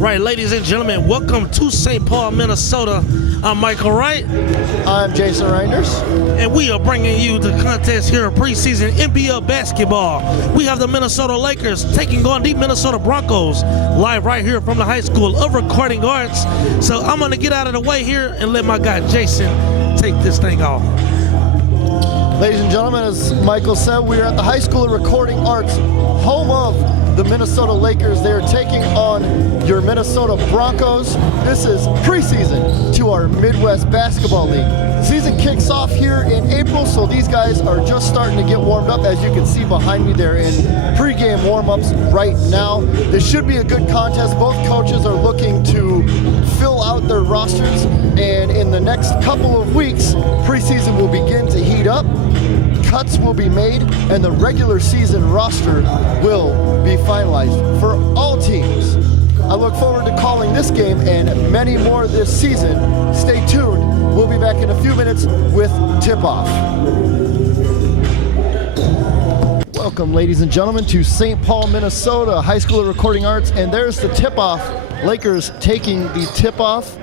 Right, ladies and gentlemen, welcome to St. Paul, Minnesota. I'm Michael Wright. I'm Jason Reinders. And we are bringing you the contest here of preseason NBL basketball. We have the Minnesota Lakers taking on the Minnesota Broncos live right here from the High School of Recording Arts. So I'm going to get out of the way here and let my guy Jason take this thing off. Ladies and gentlemen, as Michael said, we are at the High School of Recording Arts, home of the Minnesota Lakers. They are taking on your Minnesota Broncos. This is preseason to our Midwest Basketball League. The season kicks off here in April, so these guys are just starting to get warmed up. As you can see behind me, they're in pregame warm-ups right now. This should be a good contest. Both coaches are looking to fill out their rosters, and in the next couple of weeks, preseason will begin to heat up. Cuts will be made, and the regular season roster will be finalized for all teams. I look forward to calling this game and many more this season. Stay tuned. We'll be back in a few minutes with tip-off. Welcome, ladies and gentlemen, to St. Paul, Minnesota, High School of Recording Arts, and there's the tip-off. Lakers taking the tip-off,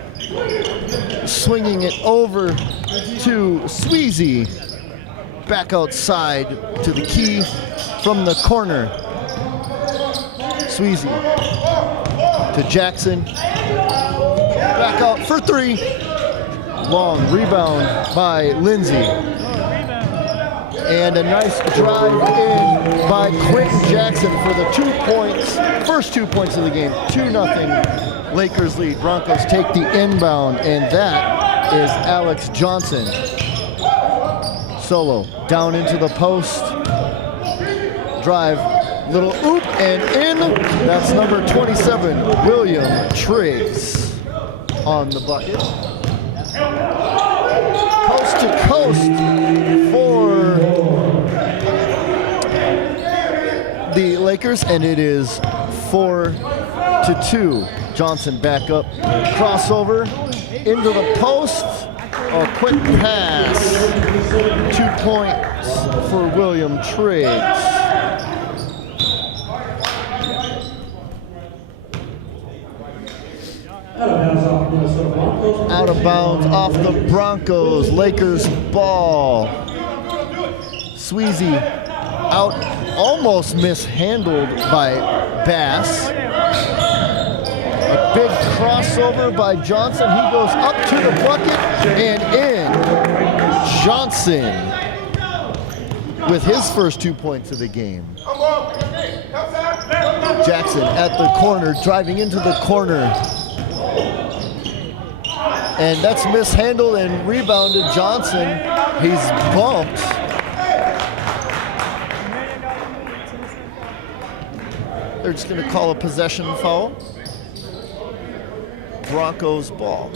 swinging it over to Sweezy. Back outside to the key from the corner. Sweezy to Jackson. Back out for three. Long rebound by Lindsay. And a nice drive in by Quentin Jackson for the 2 points. First 2 points of the game. 2-0 Lakers lead. Broncos take the inbound, and that is Alex Johnson. Solo down into the post, drive, little oop, and in. That's number 27, William Triggs on the bucket. Coast to coast for the Lakers, and it is 4-2. Johnson back up, crossover into the post. A quick pass, 2 points for William Triggs. Out of bounds off the Broncos. Lakers ball. Sweezy out, almost mishandled by Bass. A big crossover by Johnson. He goes up to the bucket and in. Johnson with his first 2 points of the game. Jackson at the corner, driving into the corner. And that's mishandled and rebounded. Johnson, he's bumped. They're just going to call a possession foul. Broncos ball.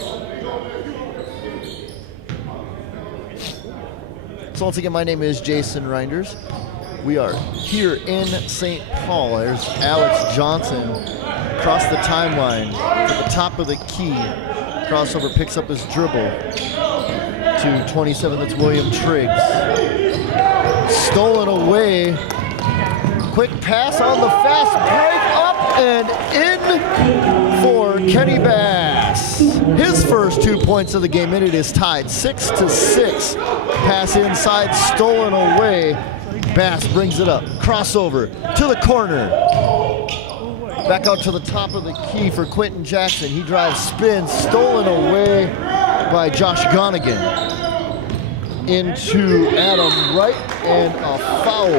So once again, my name is Jason Reinders. We are here in St. Paul. There's Alex Johnson across the timeline to the top of the key. Crossover, picks up his dribble to 27. That's William Triggs. Stolen away. Quick pass on the fast break, up and in for Kenny Bass. His first 2 points of the game, and it is tied 6-6. Pass inside, stolen away. Bass brings it up. Crossover to the corner. Back out to the top of the key for Quentin Jackson. He drives, spins, stolen away by Josh Gonigan. Into Adam Wright, and a foul.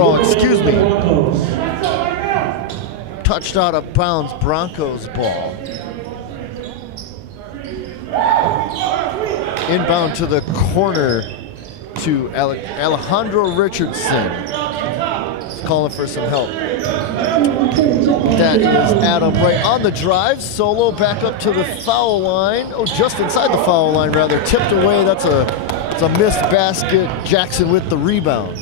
Oh, excuse me. Touched out of bounds, Broncos ball. Inbound to the corner to Alejandro Richardson. He's calling for some help. That is Adam Wright on the drive. Solo back up to the foul line. Oh, just inside the foul line, rather. Tipped away. That's a missed basket. Jackson with the rebound.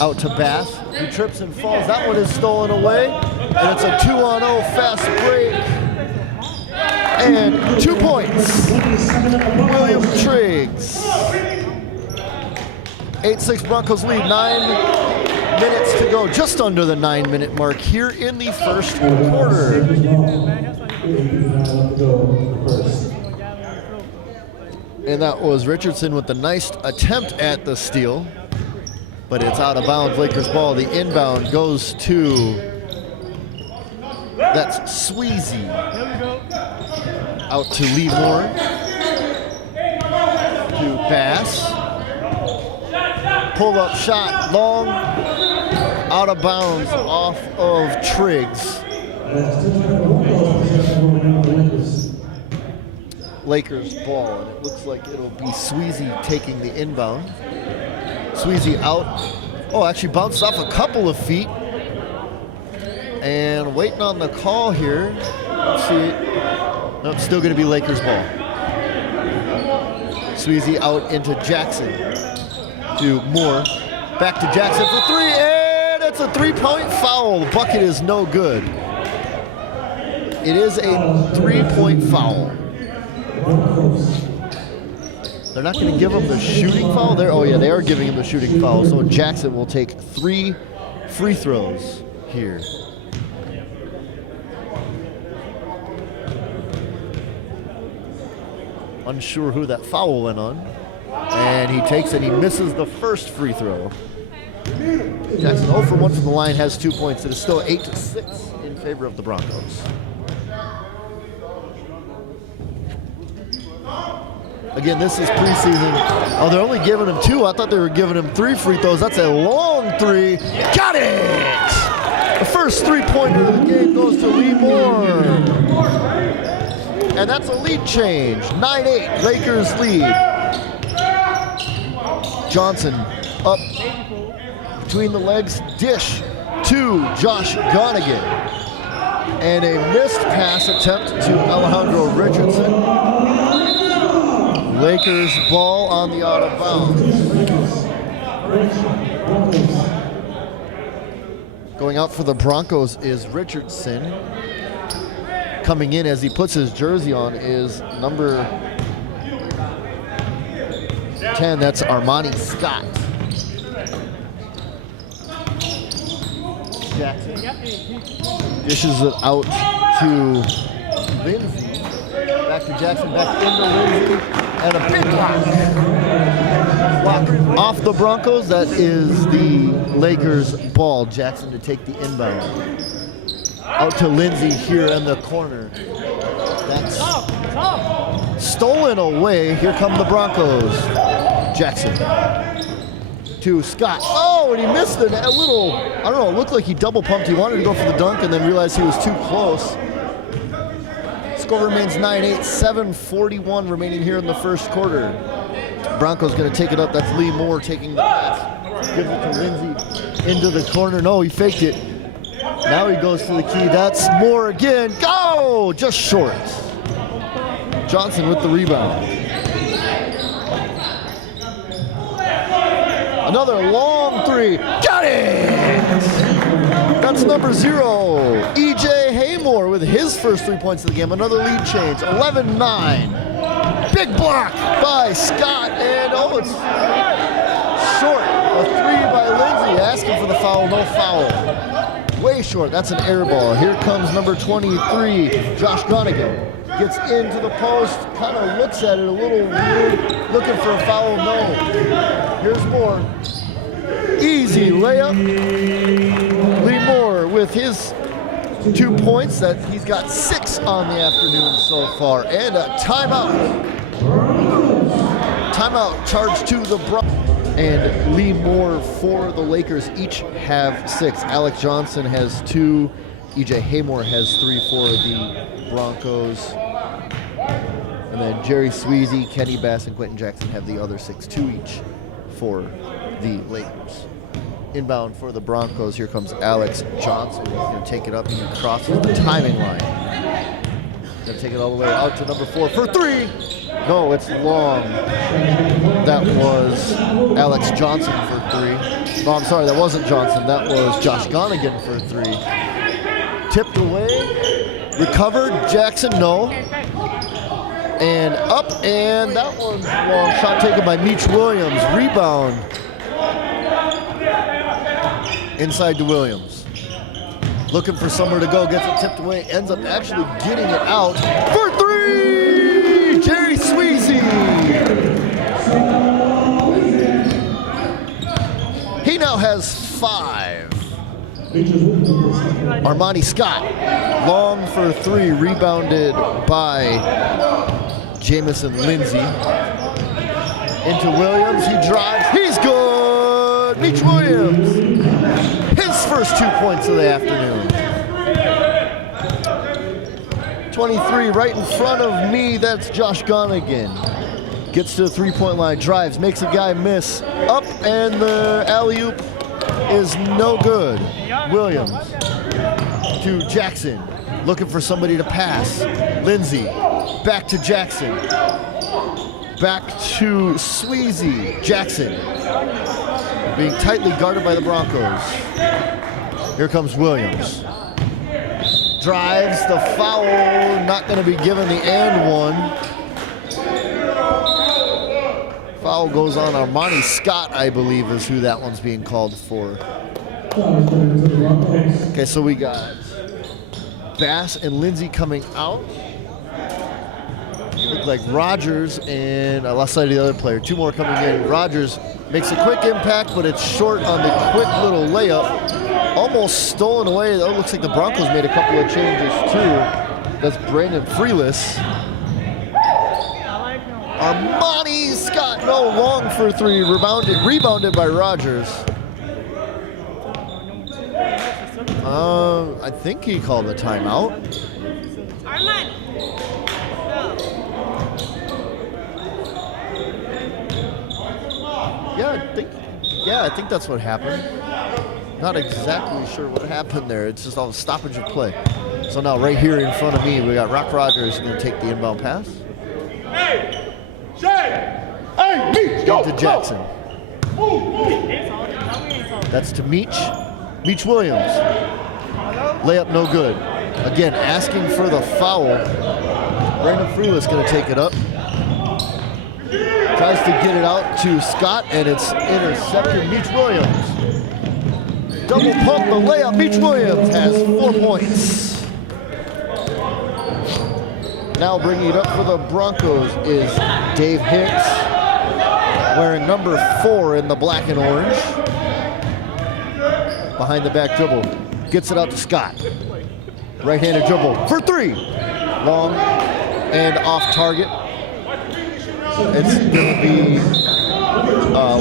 Out to Bass. He trips and falls. That one is stolen away. And it's a 2-on-0 fast break. And 2 points. William Triggs. 8-6 Broncos lead. 9 minutes to go, just under the 9-minute mark here in the first quarter. And that was Richardson with the nice attempt at the steal, but it's out of bounds. Lakers ball. The inbound goes to, that's Sweezy. Out to Lee Moore. To Bass. Pull-up shot, long, out of bounds, off of Triggs. Lakers ball, and it looks like it'll be Sweezy taking the inbound. Sweezy out. Oh, actually bounced off a couple of feet. And waiting on the call here. Let's see. Nope, still going to be Lakers ball. Sweezy out into Jackson. To Moore. Back to Jackson for three, and it's a 3-point foul. The bucket is no good. It is a 3-point foul. They're not going to give him the shooting foul there. Oh yeah, they are giving him the shooting foul. So Jackson will take 3 free throws here. Unsure who that foul went on. And he takes it, he misses the first free throw. Jackson 0 for 1 from the line, has 2 points. It is still 8-6 in favor of the Broncos. Again, this is preseason. Oh, they're only giving him 2. I thought they were giving him 3 free throws. That's a long 3. Got it! The first 3-pointer of the game goes to Lee Moore. And that's a lead change. 9-8, Lakers lead. Johnson up between the legs, dish to Josh Gonigan. And a missed pass attempt to Alejandro Richardson. Lakers ball on the out of bounds. Going out for the Broncos is Richardson. Coming in as he puts his jersey on is number 10, that's Armani Scott. Jackson dishes it out to Lindsay. Back to Jackson, back into Lindsay, and a big block. Block off the Broncos. That is the Lakers ball. Jackson to take the inbound. Out to Lindsay here in the corner. That's stolen away. Here come the Broncos. Jackson to Scott. Oh, and he missed it. A little, I don't know, it looked like he double pumped. He wanted to go for the dunk and then realized he was too close. Score remains 9-8, 7:41 remaining here in the first quarter. Broncos going to take it up. That's Lee Moore taking the pass. Gives it to Lindsay into the corner. No, he faked it. Now he goes to the key. That's Moore again. Go! Just short. Johnson with the rebound. Another long 3. Got it! That's number 0. E.J. Haymore with his first 3 points of the game. Another lead change. 11-9. Big block by Scott. And oh, it's short. A 3 by Lindsay. Asking for the foul. No foul. Way short. That's an air ball. Here comes number 23, Josh Gonigan. Gets into the post, kind of looks at it a little weird, looking for a foul. No. Here's Moore. Easy layup. Lee Moore with his 2 points. That he's got 6 on the afternoon so far. And a timeout. Timeout charged to the Broncos. And Lee Moore for the Lakers each have 6. Alex Johnson has 2. E.J. Haymore has 3 for the Broncos. And then Jerry Sweezy, Kenny Bass, and Quentin Jackson have the other 6, 2 each for the Lakers. Inbound for the Broncos. Here comes Alex Johnson. He's going to take it up and he crosses the timing line. Going to take it all the way out to number 4 for 3. No, it's long. That was Alex Johnson for 3. No, I'm sorry, that wasn't Johnson. That was Josh Gonigan for 3. Tipped away. Recovered. Jackson, no. And up, and that one's long. Shot taken by Meech Williams. Rebound. Inside to Williams. Looking for somewhere to go, gets it tipped away, ends up actually getting it out for three! Jerry Sweezy! He now has 5. Armani Scott, long for 3, rebounded by Jamison Lindsay. Into Williams, he drives, he's good! Meech Williams, his first 2 points of the afternoon. 23 right in front of me, that's Josh Gonigan. Gets to the 3-point line, drives, makes a guy miss. Up, and the alley-oop is no good. Williams to Jackson, looking for somebody to pass. Lindsay, back to Jackson. Back to Sweezy. Jackson, being tightly guarded by the Broncos. Here comes Williams. Drives, the foul, not gonna be given the and one. Foul goes on Armani Scott, I believe, is who that one's being called for. Okay, so we got Bass and Lindsay coming out. You look like Rogers, and I lost sight of the other player. 2 more coming in. Rogers makes a quick impact, but it's short on the quick little layup. Almost stolen away. That looks like the Broncos made a couple of changes too. That's Brandon Freeless. Armani Scott, no, long for 3, rebounded by Rogers. I think he called a timeout. Yeah, I think that's what happened. Not exactly sure what happened there. It's just all a stoppage of play. So now right here in front of me, we got Rock Rogers going to take the inbound pass. Into Jackson. That's to Meech. Meech Williams. Layup no good. Again, asking for the foul. Brandon Freeless going to take it up. Tries to get it out to Scott, and it's intercepted. Meech Williams. Double pump the layup. Meech Williams has 4 points. Now bringing it up for the Broncos is Dave Hicks, wearing number 4 in the black and orange. Behind the back dribble. Gets it out to Scott. Right-handed dribble for 3. Long and off target. It's going to be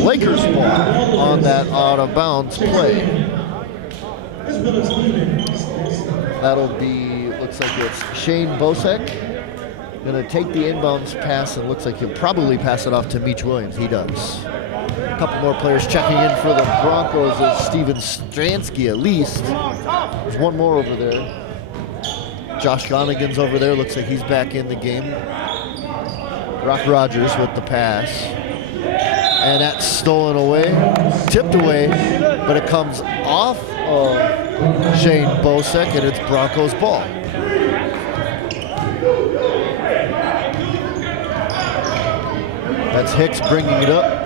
Lakers ball on that out-of-bounds play. That'll be, looks like it's Shane Bosek. Going to take the inbounds pass, and looks like he'll probably pass it off to Meech Williams. He does. A couple more players checking in for the Broncos is Steven Stransky, at least. There's one more over there. Josh Gonigan's over there. Looks like he's back in the game. Rock Rogers with the pass. And that's stolen away, tipped away, but it comes off of Shane Bosek, and it's Broncos ball. That's Hicks bringing it up.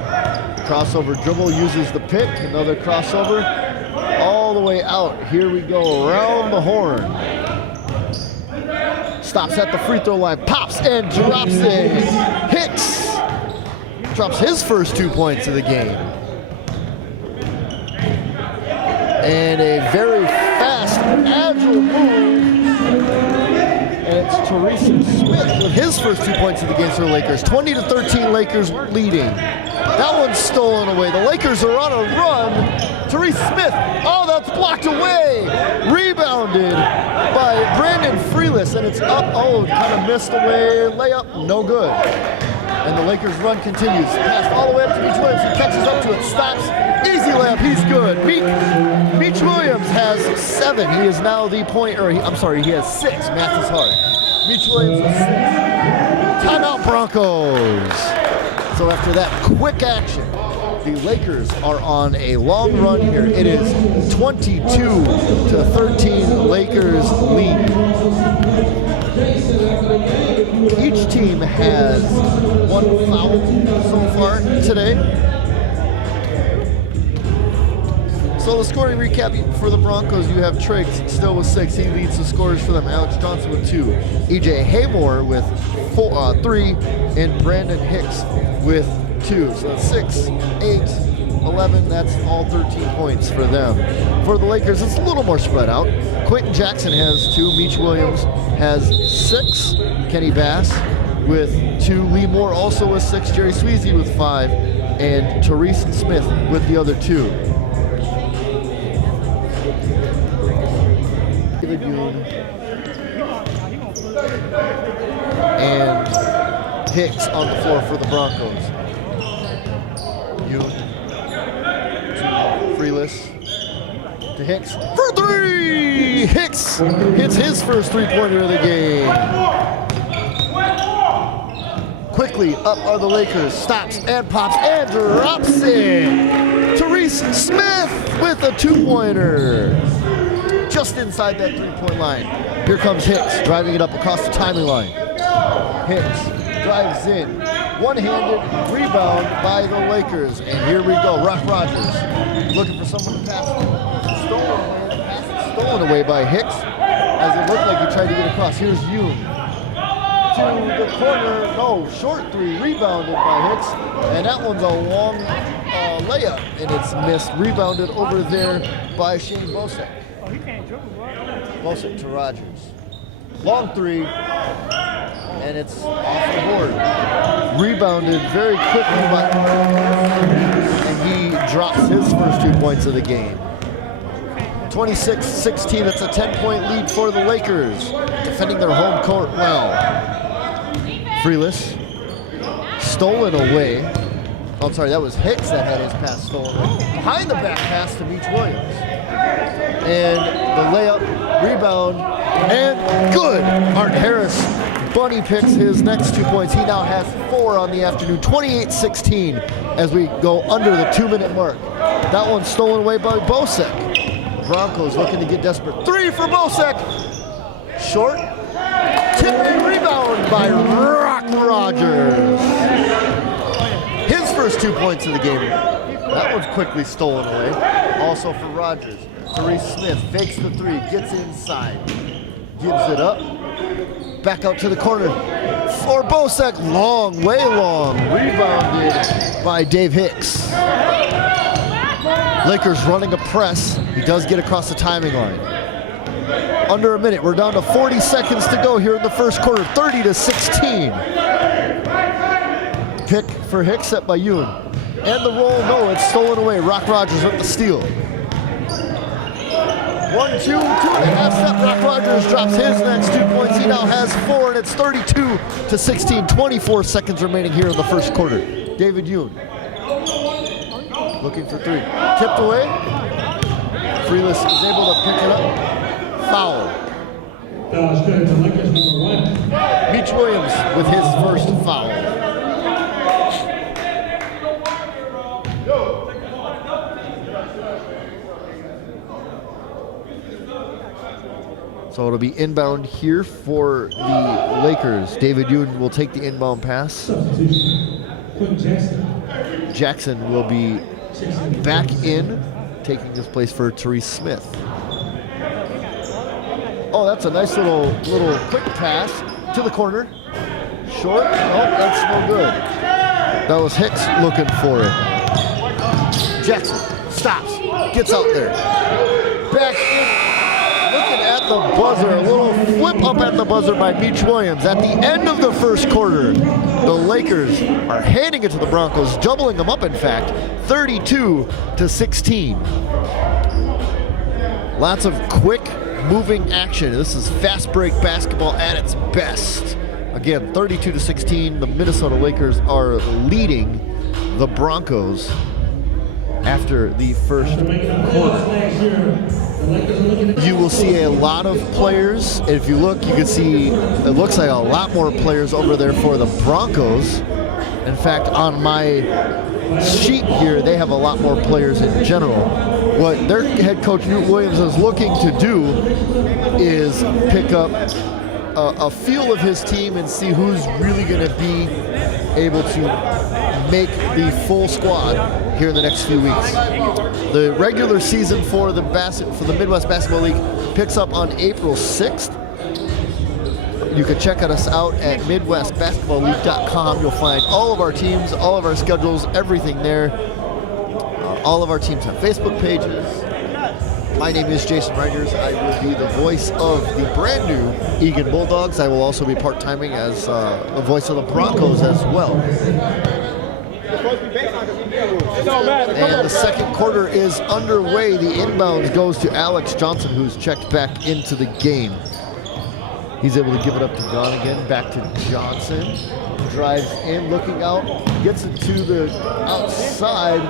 Crossover dribble, uses the pick. Another crossover. All the way out. Here we go, around the horn. Stops at the free throw line, pops and drops it. Hicks drops his first 2 points of the game. And a very fast, agile move. And it's Teresa Smith with his first 2 points of the game for the Lakers. 20-13 Lakers leading. That one's stolen away. The Lakers are on a run. Teresa Smith, oh, that's blocked away. Rebounded by Brandon Freeless, and it's up. Oh, kind of missed away. Layup, no good. And the Lakers run continues. Passed all the way up to Meech Williams. He catches up to it, stops. Easy layup, he's good. Meech Williams has 7. He is now the point, or I'm sorry, he has 6. Math is hard. Meech Williams has 6. Timeout Broncos. So after that quick action, the Lakers are on a long run here. It is 22-13 Lakers lead. Each team has 1 foul so far today. So the scoring recap for the Broncos, you have Triggs still with 6. He leads the scores for them. Alex Johnson with 2. EJ Haymore with 3. And Brandon Hicks with 2. So that's 6, 8, 11. That's all 13 points for them. For the Lakers, it's a little more spread out. Quentin Jackson has 2. Meach Williams has 6. Kenny Bass with 2. Lee Moore also with 6. Jerry Sweezy with 5. And Therese Smith with the other 2. David Yoon and Hicks on the floor for the Broncos. Yoon to Freeless to Hicks for 3! Hicks hits his first three-pointer of the game. Quickly up are the Lakers. Stops and pops and drops it. Therese Smith with a 2-pointer. Just inside that 3-point line. Here comes Hicks, driving it up across the timing line. Hicks drives in. One-handed rebound by the Lakers. And here we go. Rock Rogers looking for someone to pass it. Stolen away by Hicks as it looked like he tried to get across. Here's Yoon. To the corner. No, short 3. Rebounded by Hicks. And that one's a long layup. And it's missed. Rebounded over there by Shane Bosek. Bosek to Rogers. Long 3, and it's off the board. Rebounded very quickly, and he drops his first 2 points of the game. 26-16, it's a 10-point lead for the Lakers, defending their home court well. Freeless, stolen away. Oh, I'm sorry, that was Hicks that had his pass stolen away. Behind the back pass to Meach Williams. And the layup, rebound, and good! Art Harris bunny picks his next 2 points. He now has 4 on the afternoon. 28-16 as we go under the 2-minute mark. That one's stolen away by Bosek. Broncos looking to get desperate. 3 for Bosek. Short. Tip and rebound by Rock Rogers. His first 2 points of the game. That one's quickly stolen away. Also for Rogers. Therese Smith fakes the 3, gets inside, gives it up, back out to the corner for Bosek, long, way long, rebounded by Dave Hicks. Lakers running a press. He does get across the timing line. Under a minute, we're down to 40 seconds to go here in the first quarter, 30-16. Pick for Hicks, set by Yoon. And the roll, no, it's stolen away. Rock Rogers with the steal. 1, 2, 2.5 step. Rock Rogers drops his next 2 points. He now has 4, and it's 32-16. 24 seconds remaining here in the first quarter. David Yoon looking for 3. Tipped away. Freeless is able to pick it up. Foul. Meach Williams with his first foul. So it'll be inbound here for the Lakers. David Yoon will take the inbound pass. Jackson will be back in, taking his place for Therese Smith. Oh, that's a nice little quick pass to the corner. Short. Oh, that's no good. That was Hicks looking for it. Jackson stops, gets out there. Back in. The buzzer, a little flip up at the buzzer by Meach Williams. At the end of the first quarter, the Lakers are handing it to the Broncos, doubling them up in fact, 32-16. Lots of quick moving action. This is fast break basketball at its best. Again, 32-16, the Minnesota Lakers are leading the Broncos after the first quarter. You will see a lot of players. If you look, you can see it looks like a lot more players over there for the Broncos. In fact, on my sheet here, they have a lot more players in general. What their head coach, Newt Williams, is looking to do is pick up a feel of his team and see who's really going to be able to make the full squad here in the next few weeks. The regular season for the Midwest Basketball League picks up on April 6th. You can check us out at MidwestBasketballLeague.com. You'll find all of our teams, all of our schedules, everything there. All of our teams have Facebook pages. My name is Jason Reigers. I will be the voice of the brand new Egan Bulldogs. I will also be part-timing as the voice of the Broncos as well. And the second quarter is underway. The inbound goes to Alex Johnson, who's checked back into the game. He's able to give it up to Donegan, back to Johnson. Drives in, looking out, gets it to the outside,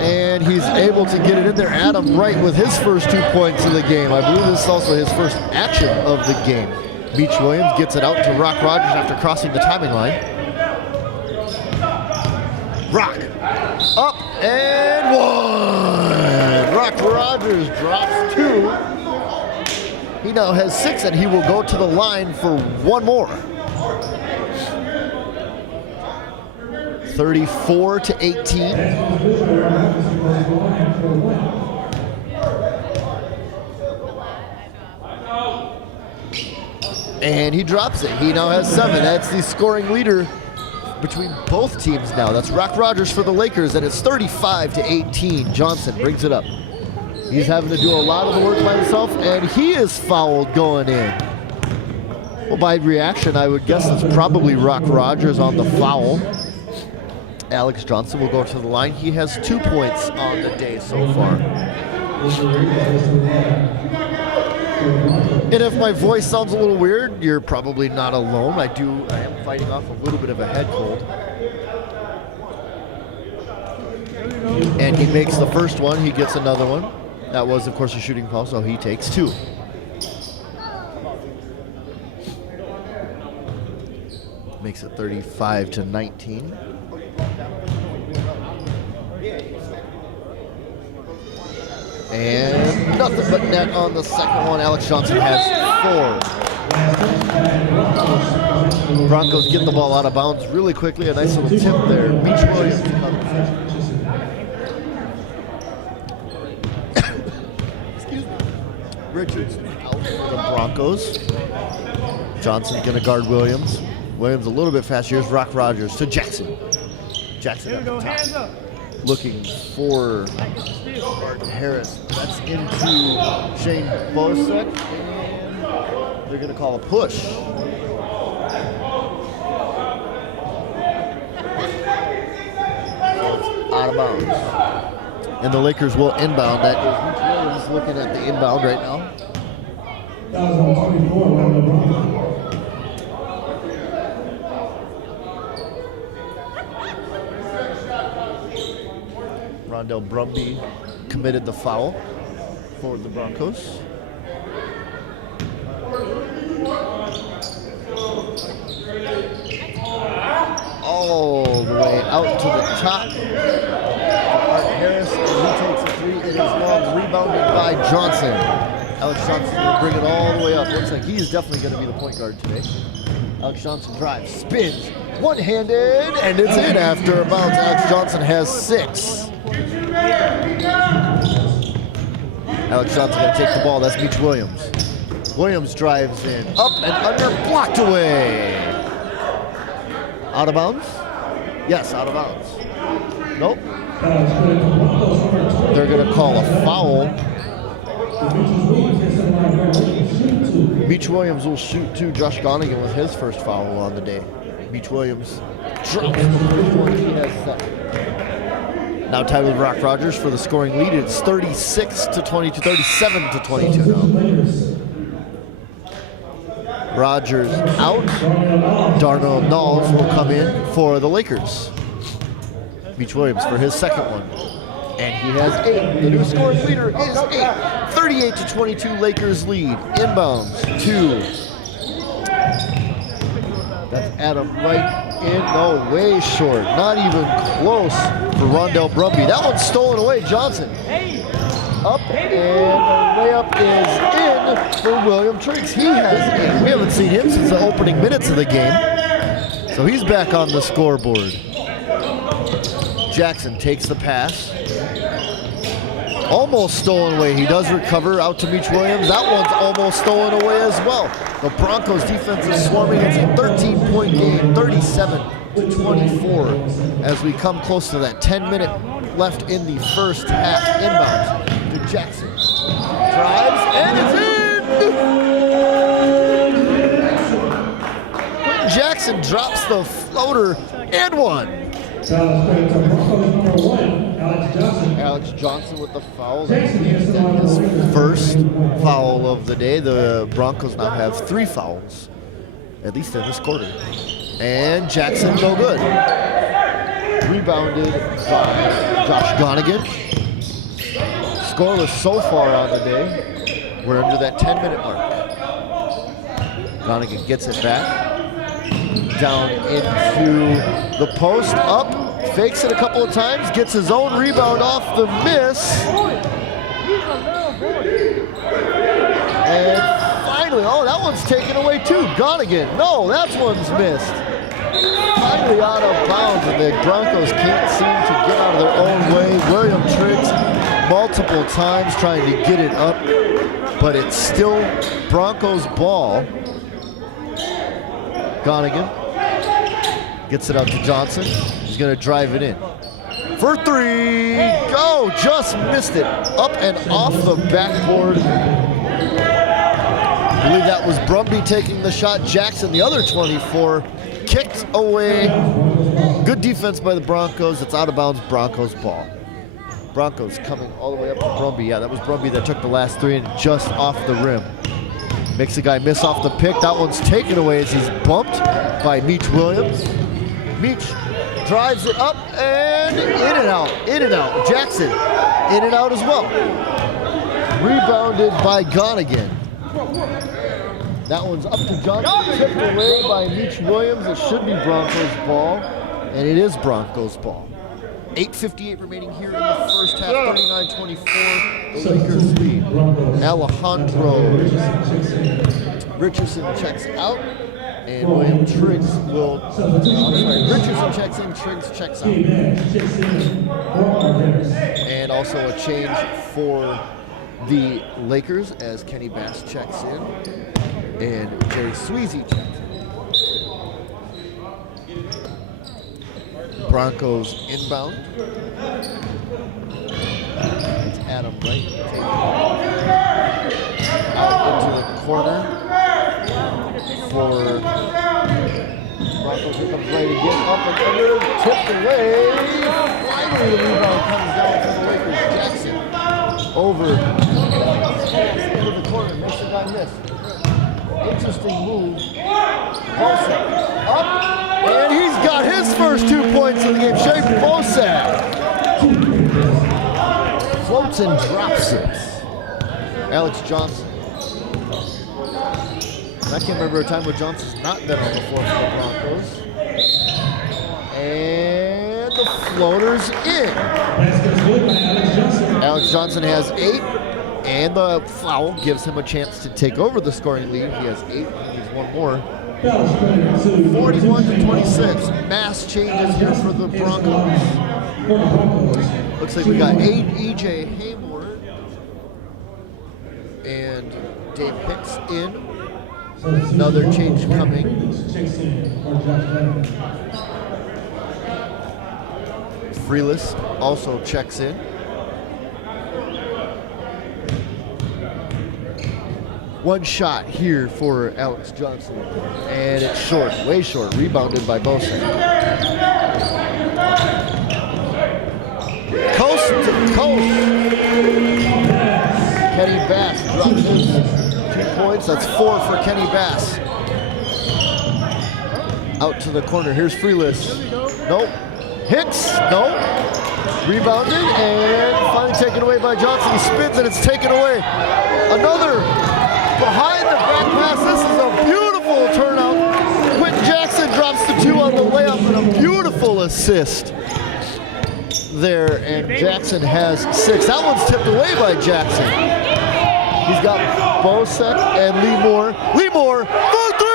and he's able to get it in there. Adam Wright with his first 2 points of the game. I believe this is also his first action of the game. Beach Williams gets it out to Rock Rogers after crossing the timing line. Rock, up and one! Rock Rogers drops 2. He now has 6, and he will go to the line for one more. 34-18. And he drops it. He now has 7. That's the scoring leader between both teams now. That's Rock Rogers for the Lakers, and it's 35-18. Johnson brings it up. He's having to do a lot of the work by himself, and he is fouled going in. Well, by reaction, I would guess it's probably Rock Rogers on the foul. Alex Johnson will go to the line. He has 2 points on the day so far. And if my voice sounds a little weird, you're probably not alone. I am fighting off a little bit of a head cold. And he makes the first one. He gets another one. That was, of course, a shooting foul, so he takes 2. Makes it 35-19. And nothing but net on the second one. Alex Johnson has 4. Broncos get the ball out of bounds really quickly. A nice little tip there. Beach Williams comes. Excuse me. Richards out for the Broncos. Johnson gonna guard Williams. Williams a little bit faster. Here's Rock Rogers to Jackson. Jackson at the top. Looking for Martin Harris. That's into Shane Bosek. And they're going to call a push. Out of bounds. And the Lakers will inbound. That is Beach Williams looking at the inbound right now. Rondell Brumby committed the foul for the Broncos. All the way out to the top. Martin Harris, and he takes a 3. It is long, rebounded by Johnson. Alex Johnson will bring it all the way up. Looks like he's definitely going to be the point guard today. Alex Johnson drives, spins, one-handed, and it's in after a bounce. Alex Johnson has 6. Alex Johnson going to take the ball. That's Beach Williams. Williams drives in, up and under, blocked away. Out of bounds? Yes, out of bounds. Nope. They're going to call a foul. Beach Williams will shoot 2. Josh Gonigan with his first foul on the day. Beach Williams drops the first one. He has 7. Now tied with Rock Rogers for the scoring lead. It's 36-22, 37-22 now. Rogers out. Darnell Knowles will come in for the Lakers. Beach Williams for his second one. And he has 8. The new scoring leader is 8. 38-22 Lakers lead. Inbounds 2. That's Adam Wright in. No, way short. Not even close for Rondell Brumby. That one's stolen away. Johnson up, and the layup is in for William Triggs. He has 8. We haven't seen him since the opening minutes of the game. So he's back on the scoreboard. Jackson takes the pass. Almost stolen away. He does recover out to Meach Williams. That one's almost stolen away as well. The Broncos defense is swarming. It's a 13-point game, 37-24, as we come close to that 10-minute left in the first half. Inbounds to Jackson. Drives, and it's in! Jackson drops the floater and one. Alex Johnson with the foul. That's his first foul of the day. The Broncos now have 3 fouls, at least in this quarter. And Jackson no good. Rebounded by Josh Gonigan. Scoreless so far on the day. We're under that 10-minute mark. Gonigan gets it back. Down into the post, up, fakes it a couple of times, gets his own rebound off the miss. And finally, oh, that one's taken away too. Gonigan, no, that one's missed. Finally out of bounds, and the Broncos can't seem to get out of their own way. William Triggs multiple times trying to get it up, but it's still Broncos ball. Gonigan gets it out to Johnson. He's gonna drive it in. For 3, go, just missed it. Up and off the backboard. I believe that was Brumby taking the shot. Jackson, the other 24, kicked away. Good defense by the Broncos. It's out of bounds, Broncos ball. Broncos coming all the way up to Brumby. Yeah, that was Brumby that took the last 3 and just off the rim. Makes the guy miss off the pick. That one's taken away as he's bumped by Meach Williams. Meach drives it up and in and out, in and out. Jackson in and out as well. Rebounded by Gonigan. That one's up to Johnson, tipped away by Meach Williams. It should be Broncos ball, and it is Broncos ball. 8:58 remaining here in the first half, 39-24. The Lakers lead. Alejandro Richardson checks out, and William Triggs will, Richardson checks in, Triggs checks out. And also a change for the Lakers as Kenny Bass checks in, and Jerry Sweezy checks in. Broncos inbound. It's Adam Wright out into the corner for Broncos. Here comes Wright again, up and under, tipped away. Finally, the rebound comes down to the Lakers. Jackson over into the corner, makes the guy miss. Interesting move. Bosak up, and he's got his first 2 points of the game. Shea Bosak floats and drops it. Alex Johnson. I can't remember a time where Johnson's not been on the floor for the Broncos. And the floater's in. Alex Johnson has 8. And the foul gives him a chance to take over the scoring lead. He has 8, he needs 1 more. 41-26, mass changes here for the Broncos. Looks like we got E.J. Haymore and Dave Hicks in. Another change coming. Freelis also checks in. One shot here for Alex Johnson, and it's short, way short, rebounded by Bosak. Coast to coast. Kenny Bass dropped his 2 points. That's 4 for Kenny Bass. Out to the corner. Here's Freelis. Nope. Hicks. Nope. Rebounded and finally taken away by Johnson. He spins and it's taken away. Another behind the back pass. This is a beautiful turnout. Quentin Jackson drops the 2 on the layup and a beautiful assist there. And Jackson has 6. That one's tipped away by Jackson. He's got Bosak and Lee Moore. Lee Moore for 3!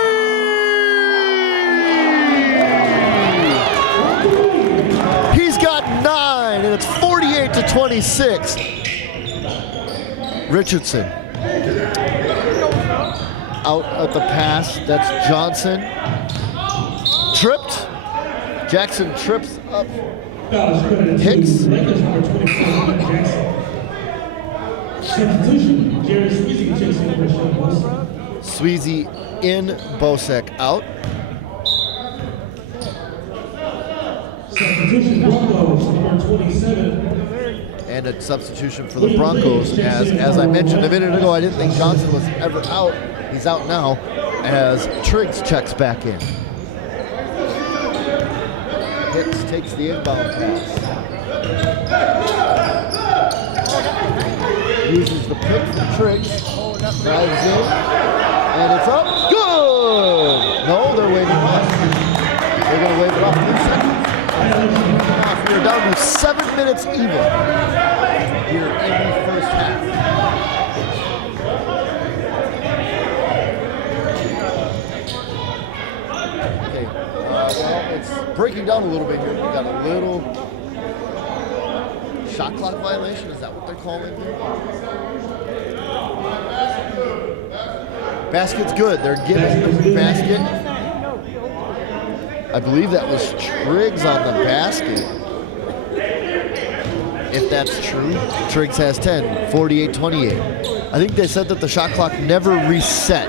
He's got 9 26. Richardson. Out at the pass. That's Johnson. Tripped. Jackson trips up Hicks. Sweezy in, Bosek out. Substitution Broncos, number 27. And a substitution for the Broncos. As I mentioned a minute ago, I didn't think Johnson was ever out. He's out now as Triggs checks back in. Hicks takes the inbound pass. Uses the pick from Triggs. Drives in. And it's up. Good! No, they're waving off. They're going to wave it off in seconds. We're down to 7 minutes even here in the first half. Okay, well, it's breaking down a little bit here. We got a little shot clock violation. Is that what they're calling it? Basket's good. They're giving the basket. I believe that was Triggs on the basket. If that's true, Triggs has 10, 48-28. I think they said that the shot clock never reset.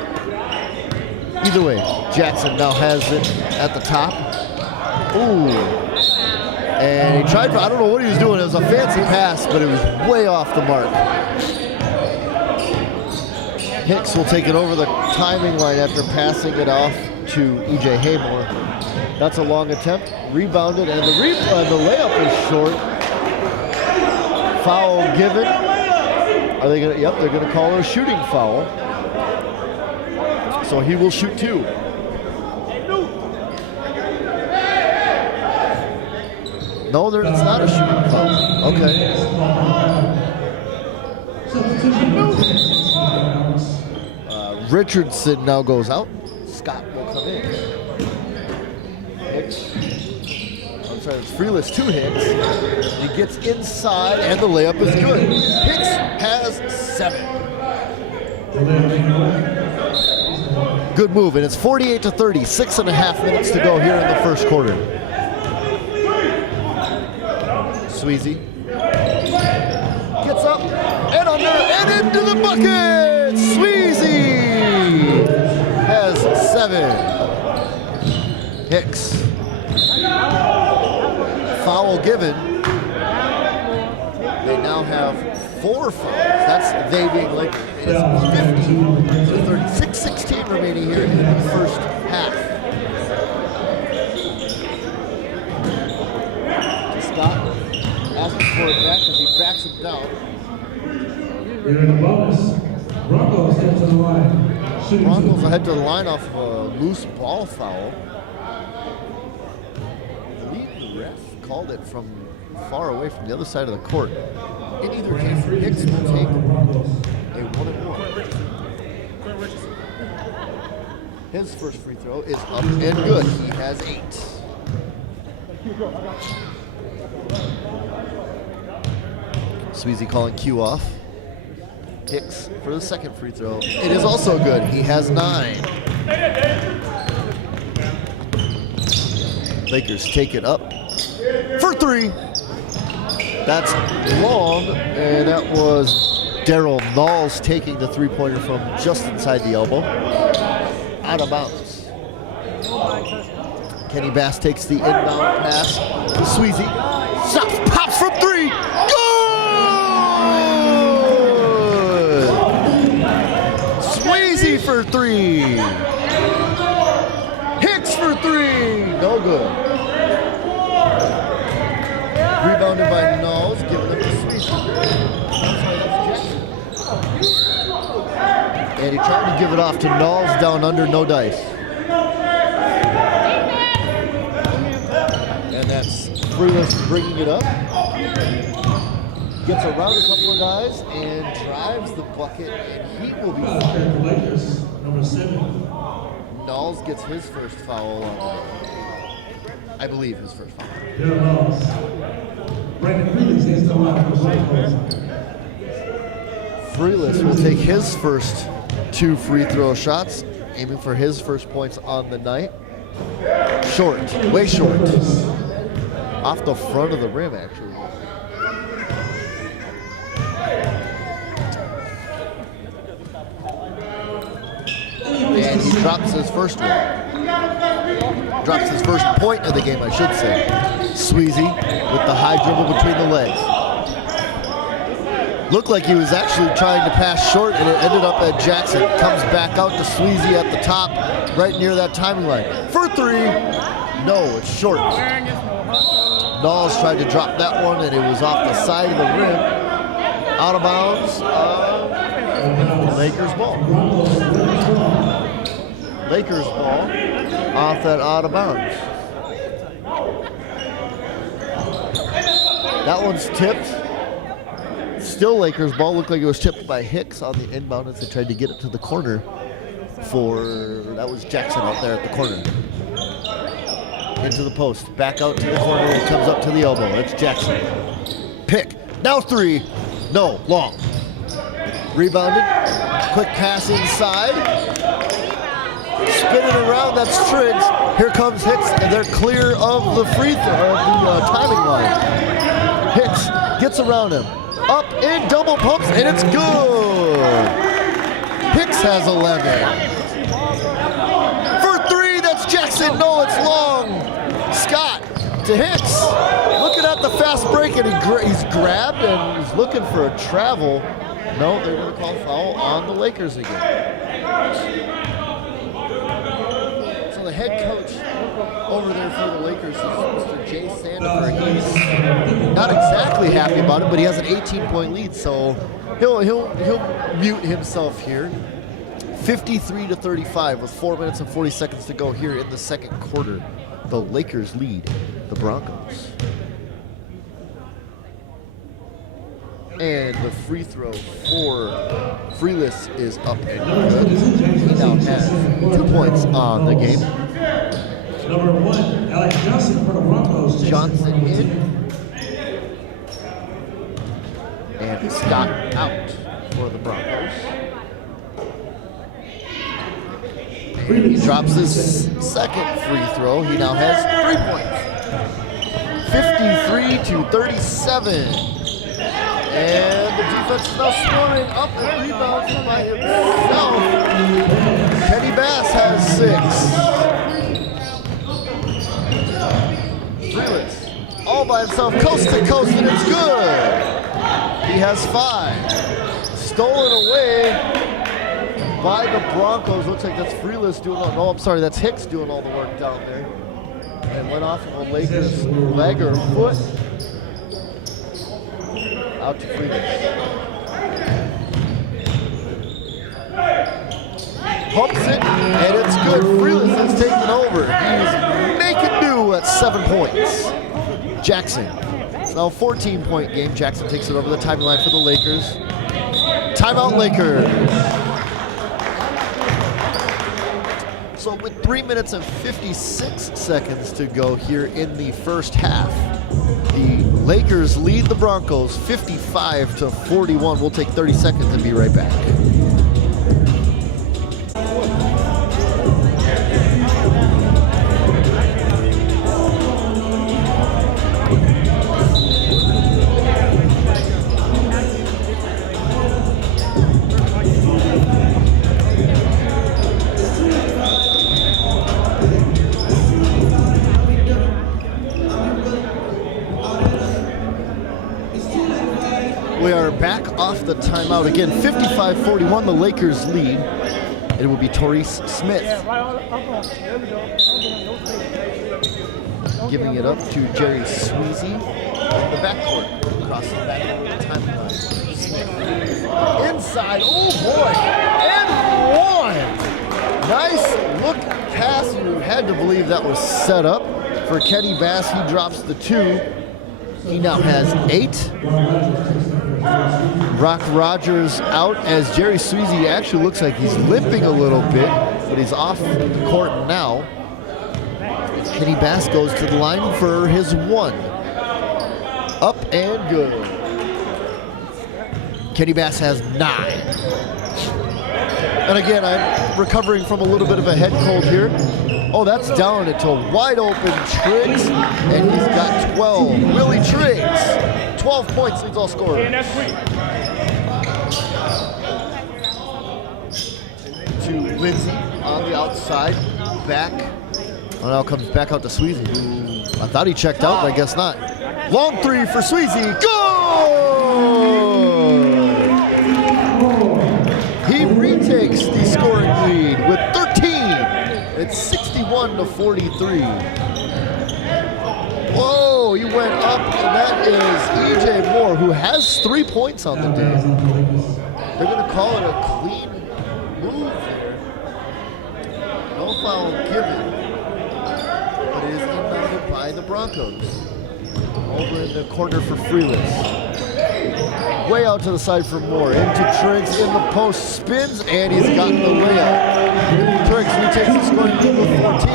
Either way, Jackson now has it at the top. Ooh. And he tried, I don't know what he was doing. It was a fancy pass, but it was way off the mark. Hicks will take it over the timing line after passing it off to E.J. Haymore. That's a long attempt, rebounded, and the layup is short. Foul given. Are they gonna? Yep, they're gonna call it a shooting foul. So he will shoot two. No, it's not a shooting foul. Okay. Richardson now goes out. Scott will come in. I'm sorry, it's Freeless to Hicks. He gets inside, and the layup is good. Hicks has 7. Good move, and it's 48-30. 6.5 minutes to go here in the first quarter. Sweezy gets up and under and into the bucket. Sweezy has 7. Hicks. Foul given. They now have 4 fouls. That's they being like it is 50-30. 6:16 remaining here in the first half. Scott asking for it back as he backs him down. You're in a bonus. Broncos head to the line. Broncos will head to the line off a loose ball foul. Called it from far away from the other side of the court. In either case, Hicks will take a 1-and-1. His first free throw is up and good. He has 8. Sweezy calling Q off. Hicks for the second free throw. It is also good. He has 9. Lakers take it up for 3. That's long, and that was Daryl Knowles taking the three-pointer from just inside the elbow. Out of bounds. Kenny Bass takes the inbound pass to Sweezy. Stops, pops from 3. Good! Sweezy for 3. Hicks for 3. No good. Rebounded by Knowles, giving it to Sweezy. And he tried to give it off to Knowles down under, no dice. And that's Freeless bringing it up. Gets around a couple of guys and drives the bucket, and he will be fouled. Lakers, number 7. Knowles gets his first foul on I believe his first foul. Freelis will take his first 2 free throw shots, aiming for his first points on the night. Short, way short. Off the front of the rim, actually. And he drops his first one. Drops his first point of the game, I should say. Sweezy with the high dribble between the legs. Looked like he was actually trying to pass short, and it ended up at Jackson. Comes back out to Sweezy at the top, right near that timing line. For 3, no, it's short. Knowles tried to drop that one, and it was off the side of the rim. Out of bounds. Lakers ball. Lakers ball off that out of bounds. That one's tipped. Still Lakers ball. Looked like it was tipped by Hicks on the inbound as they tried to get it to the corner that was Jackson out there at the corner. Into the post. Back out to the corner. It comes up to the elbow. It's Jackson. Pick. Now 3. No. Long. Rebounded. Quick pass inside. Spin it around. That's Triggs. Here comes Hicks, and they're clear of the free throw, of the timing line. Hicks gets around him. Up in double pumps, and it's good. Hicks has 11. For 3, that's Jackson. No, it's long. Scott to Hicks. Looking at the fast break, and he's grabbed, and he's looking for a travel. No, they're going to call foul on the Lakers again. So the head coach over there for the Lakers is Mr. Jay Sandifer. He's not exactly happy about it, but he has an 18-point lead, so he'll mute himself here. 53-35 with 4 minutes and 40 seconds to go here in the second quarter. The Lakers lead the Broncos. And the free throw for Freelis is up and good. He now has 2 points on the game. Number 1, Alex Johnson for the Broncos. Johnson in. And Scott out for the Broncos. And he drops his second free throw. He now has 3 points. 53-37. And the defense is now scoring up and rebounds by himself. Kenny Bass has 6. Freelis all by himself, coast to coast, and it's good. He has 5. Stolen away by the Broncos. Looks like that's Freelis doing all, no, I'm sorry, that's Hicks doing all the work down there. And went off of a Lakers leg or foot. Out to Freelis. Pumps it, and it's good. Freelis has taken over. He's making do at 7 points. Jackson. It's now a 14-point game. Jackson takes it over the timing line for the Lakers. Timeout, Lakers. So with 3 minutes and 56 seconds to go here in the first half, the Lakers lead the Broncos 55-41. We'll take 30 seconds and be right back. We are back off the timeout again. 55-41, the Lakers lead. It will be Taurease Smith giving it up to Jerry Sweezy in the backcourt. Across the backcourt, the timeline. Smith inside. Oh boy! And 1. Nice look pass. You had to believe that was set up for Kenny Bass. He drops the 2. He now has 8. Brock Rogers out as Jerry Sweezy actually looks like he's limping a little bit, but he's off the court now. Kenny Bass goes to the line for his 1. Up and good. Kenny Bass has 9. And again, I'm recovering from a little bit of a head cold here. Oh, that's down into wide open Triggs, and he's got 12. Willie Triggs, 12 points, leads all scorers. To Lindsay on the outside, back. Oh, now comes back out to Sweezy, who I thought he checked out, but I guess not. Long 3 for Sweezy, goal! He retakes the scoring lead with 13. It's 61-43. Whoa, he went up, and that is EJ Moore, who has 3 points on the day. They're going to call it a clean move there. No foul given, but it is inbounded by the Broncos. Over in the corner for Freeless. Way out to the side for Moore. Into Triggs in the post. Spins, and he's gotten the layup. Triggs retakes the scoring lead with 14.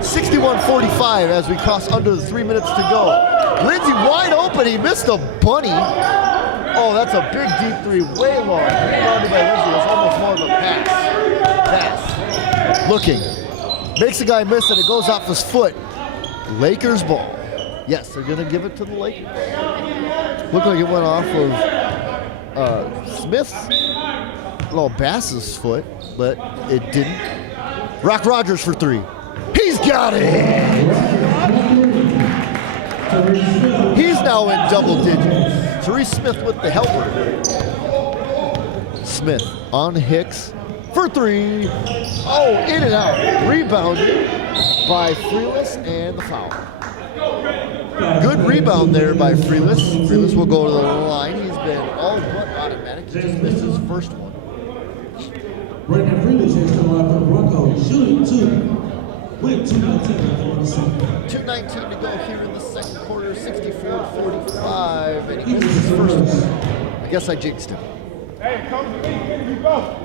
61-45 as we cross under the 3 minutes to go. Lindsay wide open. He missed a bunny. Oh, that's a big deep 3. Way long. Rebounded by Lindsay. That's almost more of a pass. Looking. Makes the guy miss, and it goes off his foot. Lakers ball. Yes, they're going to give it to the Lakers. Looked like it went off of Smith's, Bass's foot, but it didn't. Rock Rogers for 3. He's got it! He's now in double digits. Therese Smith with the helper. Smith on Hicks for 3. Oh, in and out. Rebounded by Freeless, and the foul. Good rebound there by Freeless. Freeless will go to the line. He's been all but automatic. He just missed his first one. Brandon Freeless is the line for the Broncos, shooting 2. With 2:19 to go here in the second quarter, 64-45, and he misses his first one. I guess I jinxed him. Hey, come to me. Here you go.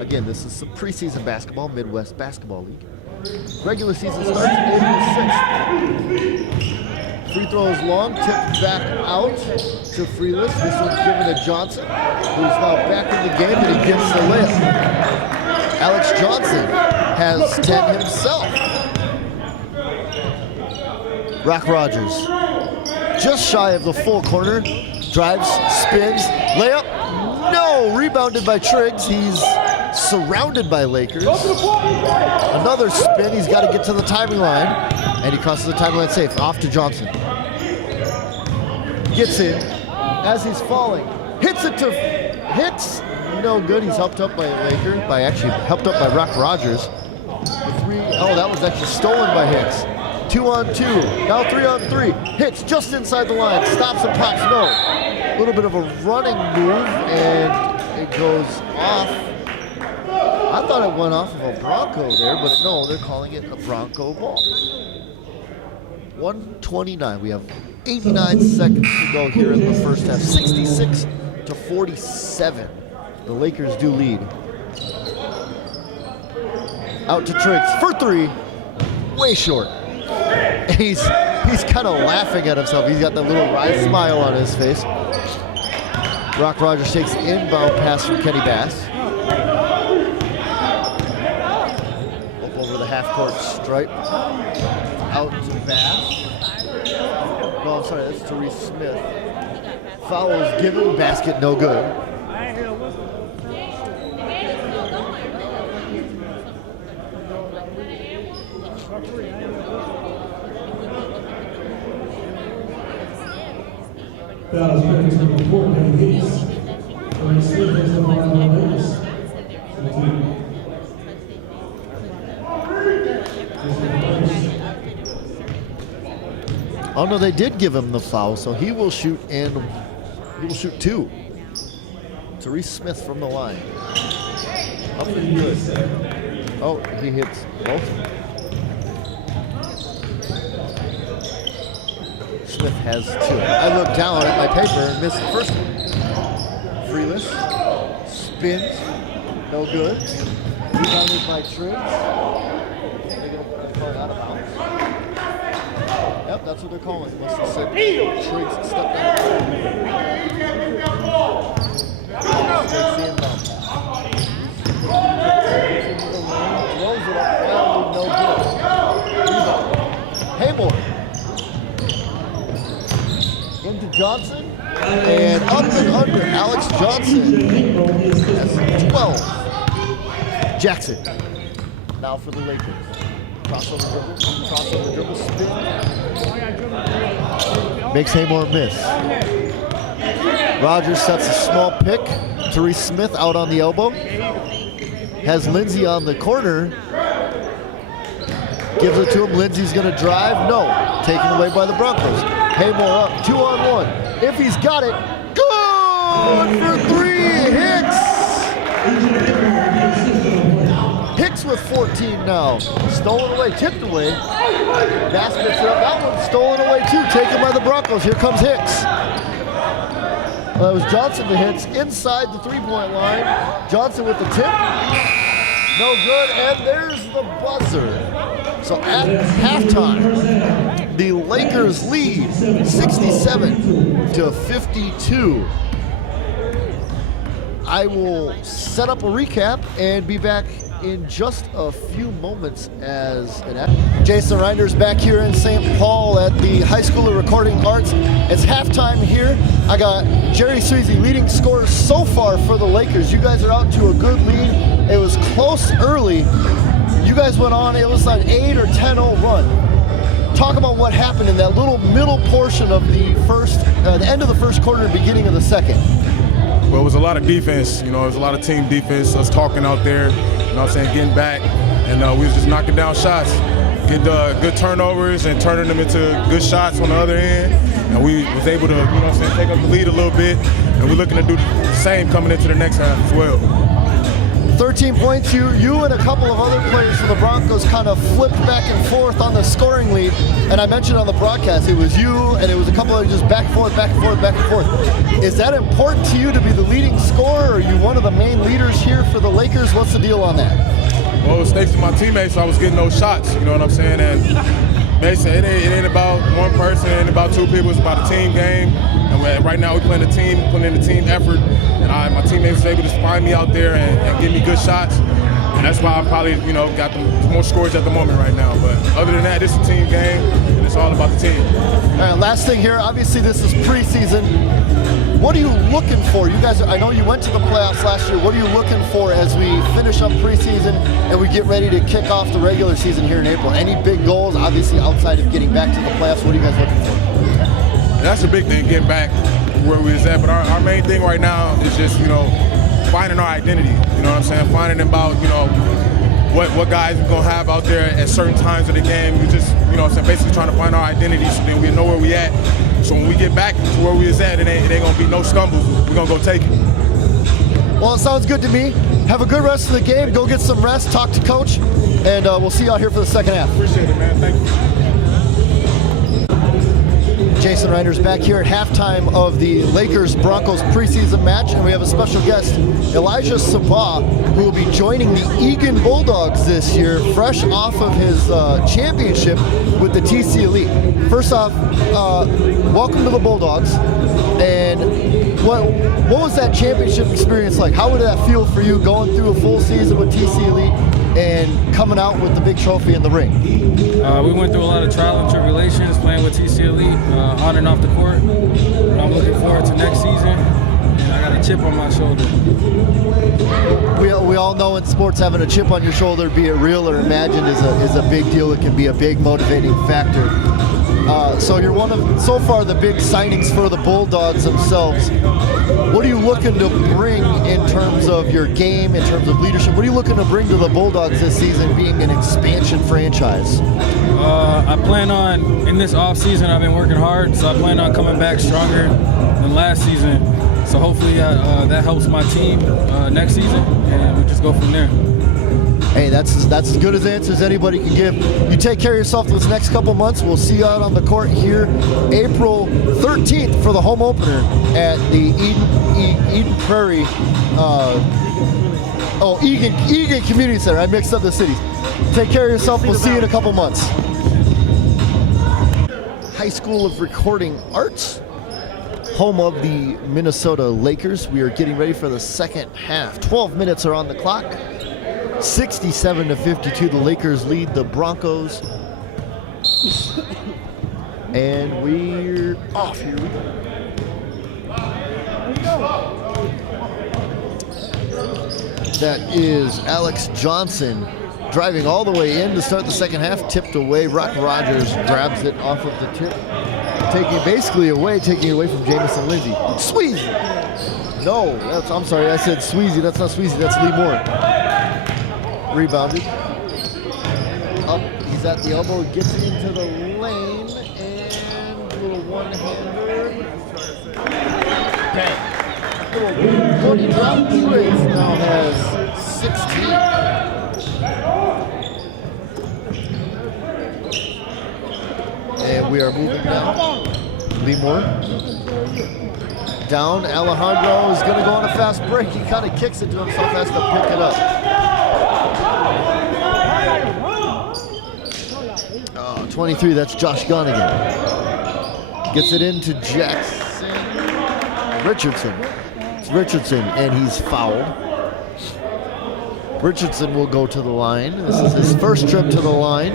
Again, this is some preseason basketball, Midwest Basketball League. Regular season starts April 6th. Free throw is long, tipped back out to Freeless. This one's given to Johnson, who's now back in the game, and he gets the layup. Alex Johnson has 10 himself. Rock Rogers, just shy of the full corner, drives, spins, layup. No, rebounded by Triggs. He's surrounded by Lakers. Another spin. He's got to get to the timing line, and he crosses the timing line safe. Off to Johnson. Gets in as he's falling. Hits. No good. He's helped up by a Laker. Helped up by Rock Rogers. The 3. Oh, that was actually stolen by Hicks. 2-on-2. Now 3-on-3. Hicks just inside the line. Stops and pops. No. A little bit of a running move, and it goes off. I thought it went off of a Bronco there, but no, they're calling it a Bronco ball. 1:29. We have 89 seconds to go here in the first half. 66-47. The Lakers do lead. Out to Triggs for 3. Way short. He's kind of laughing at himself. He's got that little wry smile on his face. Rock Rogers takes the inbound pass from Kenny Bass. Up over the half-court stripe. Out to Bass. No, I'm sorry, that's Therese Smith. Foul is given, basket no good. Foul is credit to the court and Hicks. Therese Smith is the line for the Lakers. Oh no, they did give him the foul, so he will shoot 2. Therese Smith from the line. Up and good. Oh, he hits both. Smith has 2. I looked down at my paper and missed the first one. Freeless spins, No good. Rebounded by Triggs. They're going to call it out of bounds. Yep, that's what they're calling. Must have said Triggs stepped out. Takes the inbound pass. Throws it up, no good. Rebound. Haymore. Into Johnson. And up and under. Alex Johnson. That's 12. Jackson. Now for the Lakers. Crossover dribble, spin. Makes Haymore miss. Rogers sets a small pick. Therese Smith out on the elbow. Has Lindsay on the corner. Gives it to him. Lindsay's going to drive. No. Taken away by the Broncos. Haymore up. 2-on-1. If he's got it. Good for 3. Hicks with 14 now. Stolen away. Tipped away. Baskets it up. That one stolen away too. Taken by the Broncos. Here comes Hicks. That was Johnson to Hicks inside the three-point line. Johnson with the tip. No good, and there's the buzzer. So at halftime, the Lakers lead 67-52. I will set up a recap and be back in just a few moments as an Jason Reinders back here in St. Paul at the High School of Recording Arts. It's halftime here. I got Jerry Sweezy leading scorers so far for the Lakers. You guys are out to a good lead. It was close early. You guys went on, it was an 8 or 10-0 run. Talk about what happened in that little middle portion of the the end of the first quarter, beginning of the second. Well, it was a lot of defense. It was a lot of team defense, us talking out there, getting back. And we was just knocking down shots, getting good turnovers and turning them into good shots on the other end. And we was able to, take up the lead a little bit. And we're looking to do the same coming into the next half as well. 13 points, you and a couple of other players from the Broncos kind of flipped back and forth on the scoring lead. And I mentioned on the broadcast, it was you and it was a couple of just back and forth, back and forth, back and forth. Is that important to you to be the leading scorer? Are you one of the main leaders here for the Lakers? What's the deal on that? Well, it was thanks to my teammates, I was getting those shots, you know what I'm saying? And basically, it ain't about one person, it ain't about two people, it's about a team game. And right now we're playing a team, putting in the team effort. And my teammates was able to find me out there and give me good shots. And that's why I'm probably, got the more scores at the moment right now. But other than that, it's a team game, and it's all about the team. All right, last thing here, obviously this is preseason. What are you looking for? You guys, I know you went to the playoffs last year. What are you looking for as we finish up preseason and we get ready to kick off the regular season here in April? Any big goals, obviously outside of getting back to the playoffs? What are you guys looking for? That's a big thing, getting back where we was at. But our main thing right now is just, finding our identity. You know what I'm saying? Finding about, what guys we're going to have out there at certain times of the game. We just, basically trying to find our identity so then we know where we at. So when we get back to where we was at, it ain't going to be no stumbles. We're going to go take it. Well, it sounds good to me. Have a good rest of the game. Go get some rest, talk to Coach, and we'll see you out here for the second half. Appreciate it, man. Thank you. Jason Reinders back here at halftime of the Lakers-Broncos preseason match, and we have a special guest, Elijah Sabah, who will be joining the Eagan Bulldogs this year, fresh off of his championship with the TC Elite. First off, welcome to the Bulldogs, and what was that championship experience like? How would that feel for you going through a full season with TC Elite and coming out with the big trophy in the ring? We went through a lot of trial and tribulations playing with TC Elite, on and off the court. But I'm looking forward to next season, and I got a chip on my shoulder. We all know in sports having a chip on your shoulder, be it real or imagined, is a big deal. It can be a big motivating factor. So you're one of, so far, the big signings for the Bulldogs themselves. What are you looking to bring in terms of your game, in terms of leadership? What are you looking to bring to the Bulldogs this season, being an expansion franchise? I plan on, in this off season, I've been working hard, so I plan on coming back stronger than last season. So hopefully that helps my team next season, and we just go from there. Hey, that's as good as answers anybody can give. You take care of yourself this next couple months. We'll see you out on the court here April 13th for the home opener at the Eden Prairie Oh, Egan Community Center. I mixed up the cities. Take care of yourself. We'll see you in a couple months. High School of Recording Arts, home of the Minnesota Lakers. We are getting ready for the second half. 12 minutes are on the clock. 67-52, the Lakers lead the Broncos. And we're off. Here we go. That is Alex Johnson driving all the way in to start the second half, tipped away. Rock Rogers grabs it off of the tip, taking it away from Jamison Lindsay. Sweezy! No, I'm sorry, I said Sweezy. That's not Sweezy, that's Lee Moore. Rebounded. Up, he's at the elbow, gets into the lane, and a little one-hander. Bang. Cody Drops now has 16. And we are moving down. Lee Moore. Down. Alejandro is going to go on a fast break. He kind of kicks it to himself, has to pick it up. 23, that's Josh Gunnigan. Gets it into Richardson. It's Richardson, and he's fouled. Richardson will go to the line. This is his first trip to the line.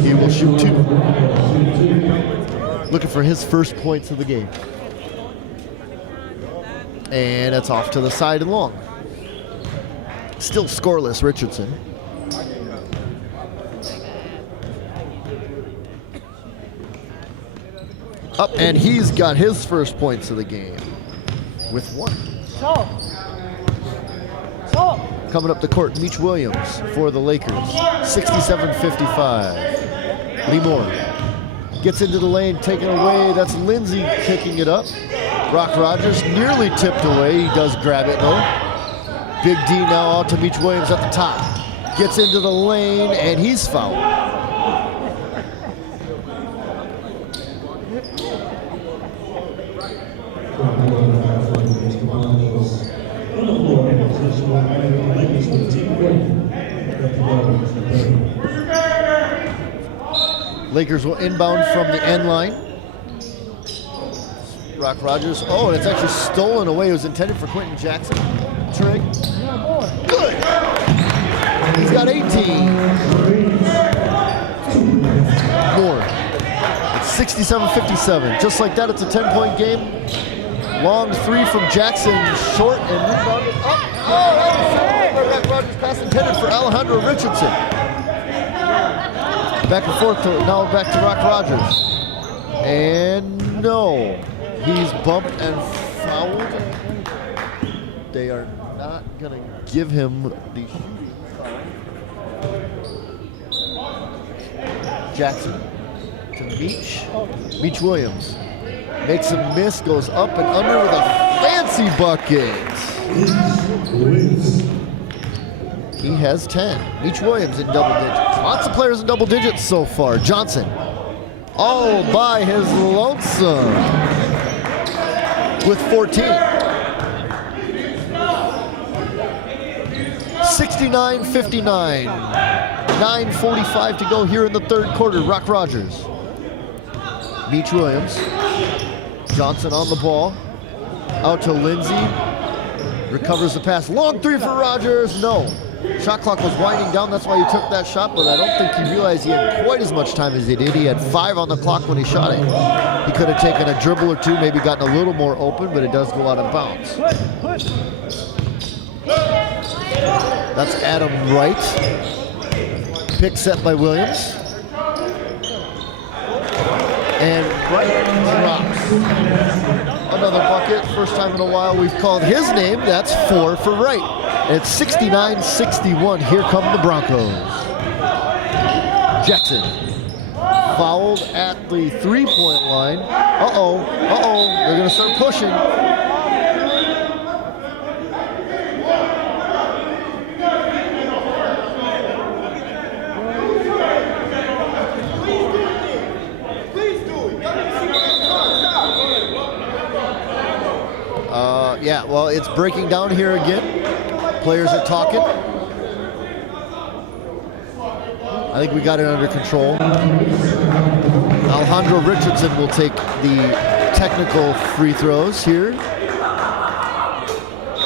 He will shoot 2. Looking for his first points of the game. And it's off to the side and long. Still scoreless, Richardson. Up, and he's got his first points of the game with 1. Coming up the court, Meech Williams for the Lakers, 67-55. Lee Moore gets into the lane, taken away. That's Lindsay picking it up. Rock Rogers nearly tipped away. He does grab it though. Big D now out to Meech Williams at the top. Gets into the lane, and he's fouled. Lakers will inbound from the end line. Rock Rogers. Oh, and it's actually stolen away. It was intended for Quentin Jackson. Trig. Good. He's got 18. More. It's 67-57. Just like that, it's a 10-point game. Long 3 from Jackson. Short and rebounded up. Oh, Rock Rogers pass intended for Alejandro Richardson. Back and forth now back to Rock Rogers. And no. He's bumped and fouled. They are not going to give him the shooting foul. Jackson to Meech. Meech Williams makes a miss, goes up and under with a fancy bucket. He has 10. Meech Williams in double digits. Lots of players in double digits so far. Johnson all by his lonesome with 14. 69-59. 9:45 to go here in the third quarter. Rock Rogers. Meech Williams. Johnson on the ball. Out to Lindsay. Recovers the pass. Long 3 for Rogers. No. Shot clock was winding down. That's why he took that shot, but I don't think he realized he had quite as much time as he did. He had 5 on the clock when he shot it. He could have taken a dribble or 2, maybe gotten a little more open, but it does go out of bounds. That's Adam Wright. Pick set by Williams. And Wright drops. Another bucket. First time in a while we've called his name. That's 4 for Wright. It's 69-61. Here come the Broncos. Jackson fouled at the 3-point line. They're going to start pushing. Yeah, well, it's breaking down here again. Players are talking. I think we got it under control. Alejandro Richardson will take the technical free throws here.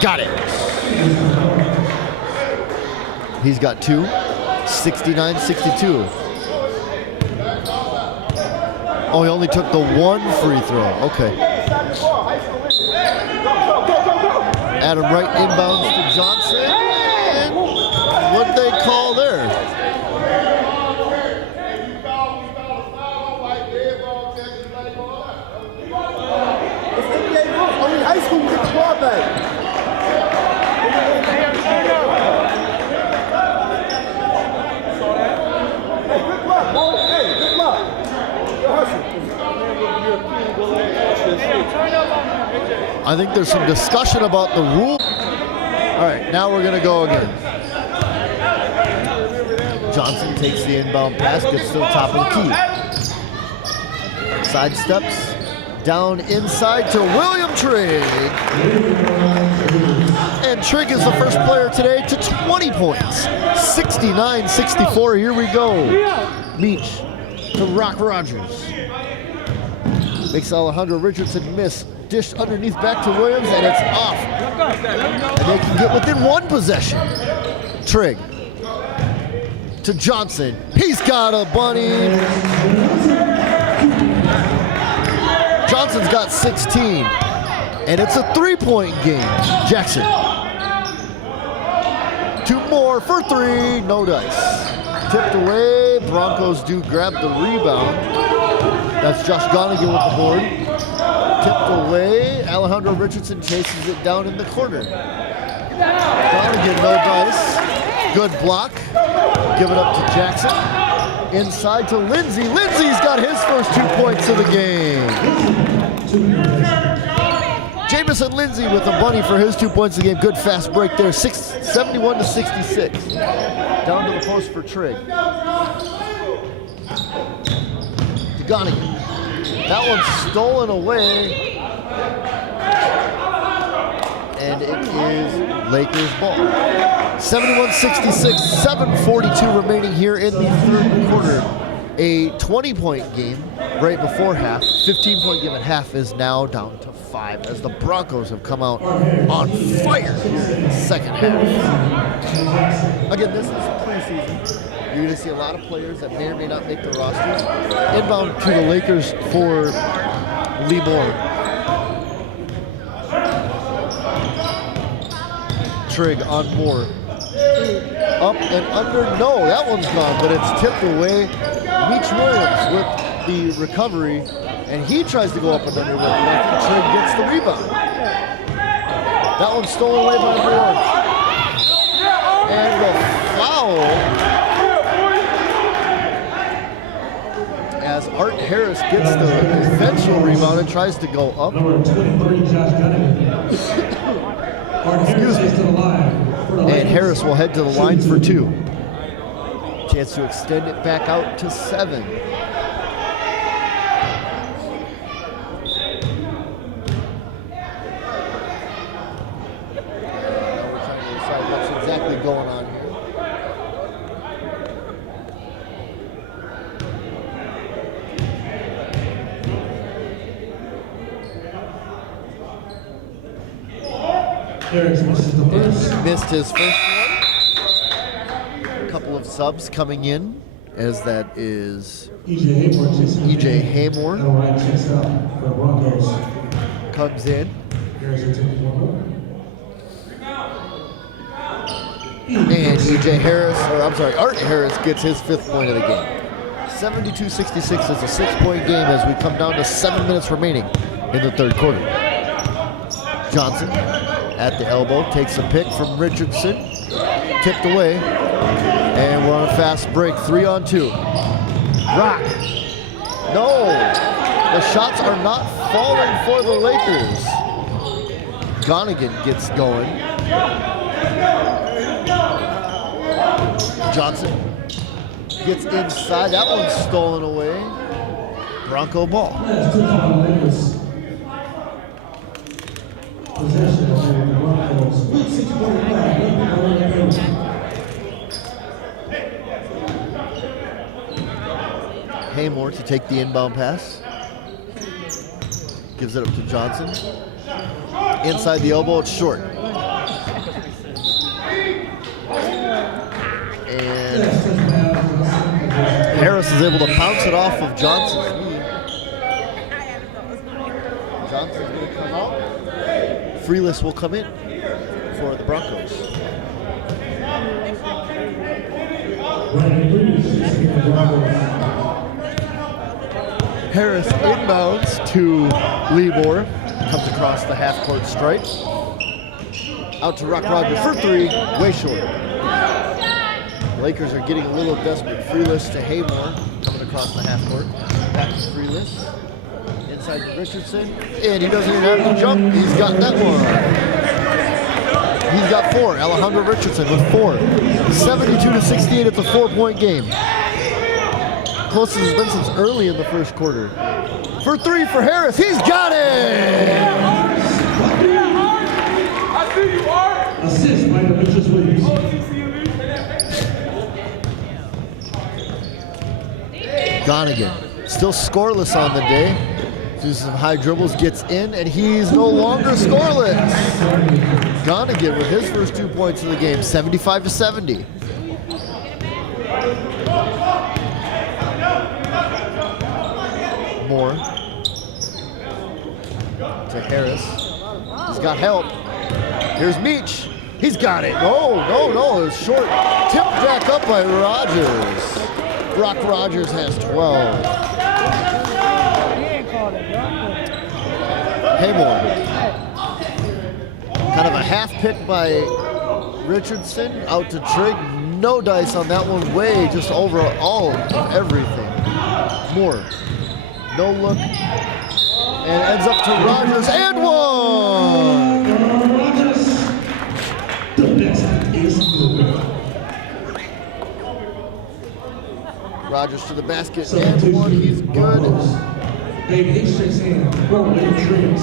Got it. He's got 2. 69-62. Oh, he only took the 1 free throw. Okay. Adam Wright inbounds to Johnson. And what'd they call there? Only high school gets the ball back. I think there's some discussion about the rule. All right, now we're gonna go again. Johnson takes the inbound pass, gets to the top of the key. Sidesteps, down inside to William Trigg. And Trigg is the first player today to 20 points. 69-64, here we go. Meach to Rock Rogers. Makes Alejandro Richardson miss. Dish underneath back to Williams, and it's off. And they can get within 1 possession. Trigg to Johnson. He's got a bunny. Johnson's got 16. And it's a 3-point game. Jackson. 2 more for 3. No dice. Tipped away. Broncos do grab the rebound. That's Josh Gonigan with the board. Tipped away. Alejandro Richardson chases it down in the corner. Gonigan, no dice. Good block. Give it up to Jackson. Inside to Lindsay. Lindsay's got his first 2 points of the game. Jamison Lindsay with a bunny for his 2 points of the game. Good fast break there. 71-66. Down to the post for Trigg. To Gonigan. That one's stolen away. And it is Lakers ball. 71-66, 7:42 remaining here in the third quarter. A 20-point game right before half. 15-point game at half is now down to 5 as the Broncos have come out on fire in the second half. Again, this is preseason. You're going to see a lot of players that may or may not make the rosters. Inbound to the Lakers for Lee Moore. Trigg on Moore. Up and under. No, that one's gone, but it's tipped away. Meach Williams with the recovery, and he tries to go up and under with it. I think Trigg gets the rebound. That one's stolen away by Moore. And the foul as Art Harris gets the eventual rebound and tries to go up. Number 23, Josh Gonigan. Excuse me. And Harris will head to the line for 2. Chance to extend it back out to 7. Now we're trying to decide what's exactly going on here. Harris misses the first. Missed his first one. A couple of subs coming in, as that is EJ Haymore All right, checks out for the Broncos. comes in. Harris will take 1 more. And EJ Harris, or I'm sorry, Art Harris gets his 5th point of the game. 72-66 is a 6-point game as we come down to 7 minutes remaining in the third quarter. Johnson at the elbow takes a pick from Richardson, tipped away, and we're on a fast break. 3-on-2. Rock. No, the shots are not falling for the Lakers. Gonigan gets going. Johnson gets inside. That one's stolen away. Bronco ball. Possession of the Broncos with 6:45 left. Haymore to take the inbound pass. Gives it up to Johnson. Inside the elbow, it's short. And Harris is able to bounce it off of Johnson's knee. Johnson's going to come out. Freeless will come in for the Broncos. Harris inbounds to Lebor. Comes across the half-court stripe. Out to Rock Rogers for three. Way short. Lakers are getting a little desperate. Freeless to Haymore. Coming across the half-court. Back to Freeless. Inside to Richardson. And he doesn't even have to jump. He's got that one. He's got four. Alejandro Richardson with four. 72-68. It's a 4-point game. Closest it's been since early in the first quarter. For three for Harris. He's got it! I see you, Art. Assist by Demetrius Williams. Gonigan, still scoreless on the day. Does some high dribbles, gets in, and he's no longer scoreless. Gonigan with his first 2 points of the game, 75-70. Moore to Harris. He's got help. Here's Meach. He's got it. No, it's short. Tipped back up by Rogers. Brock Rogers has 12. Haymore. Kind of a half pick by Richardson. Out to Trigg. No dice on that one. Way just over all of everything. Moore. No look. And ends up to Rogers and one! The best is good. Rogers to the basket and one. He's good. Baby H shakes hand. Bro, little dreams.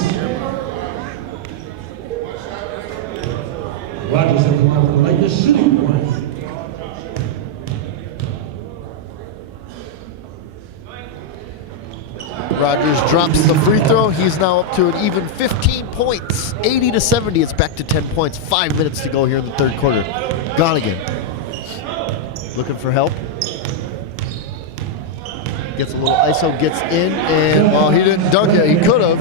Rogers has come out for the Lakers shooting one. Rogers drops the free throw. He's now up to an even 15 points. 80-70. It's back to 10 points. 5 minutes to go here in the third quarter. Gonigan. Looking for help. Gets a little ISO, gets in, and well, he didn't dunk it. He could have.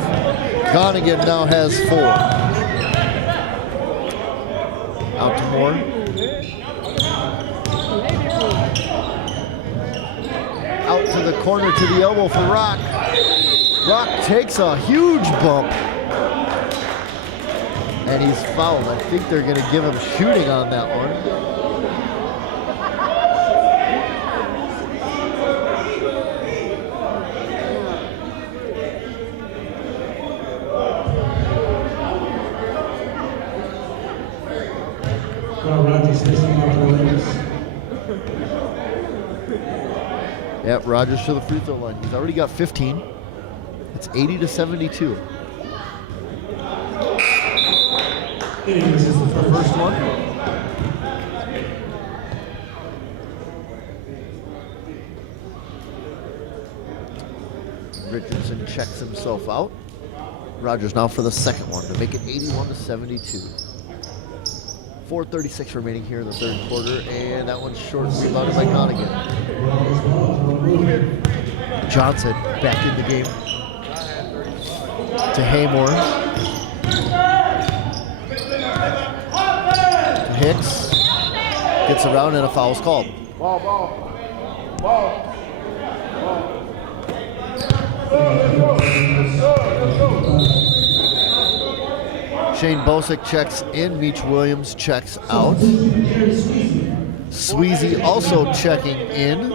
Gonigan now has 4. Out to Moore. Out to the corner to the elbow for Rock. Rock takes a huge bump. And he's fouled. I think they're going to give him shooting on that one. Yep, Rogers to the free throw line. He's already got 15. It's 80-72. This is the First one. Richardson checks himself out. Rogers now for the second one to make it 81-72. 4:36 remaining here in the third quarter, and that one's short, rebounded by Gonigan. Johnson back in the game to Haymore. To Hicks. Gets around and a foul's called. Ball. Shane Bosick checks in. Meach Williams checks out. Sweezy also checking in,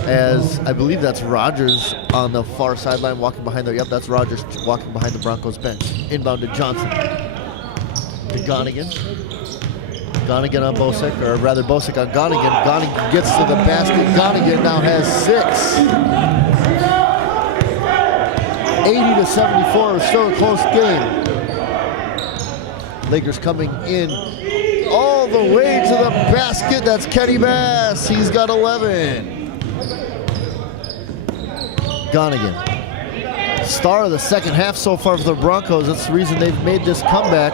as I believe that's Rogers on the far sideline walking behind the, yep, that's Rogers walking behind the Broncos bench. Inbound to Johnson. To Gonigan. Gonigan on Bosick, or rather Bosick on Gonigan. Gonigan gets to the basket. Gonigan now has 6. 80-74, still a close game. Lakers coming in all the way to the basket. That's Kenny Bass. He's got 11. Gonigan, star of the second half so far for the Broncos. That's the reason they've made this comeback.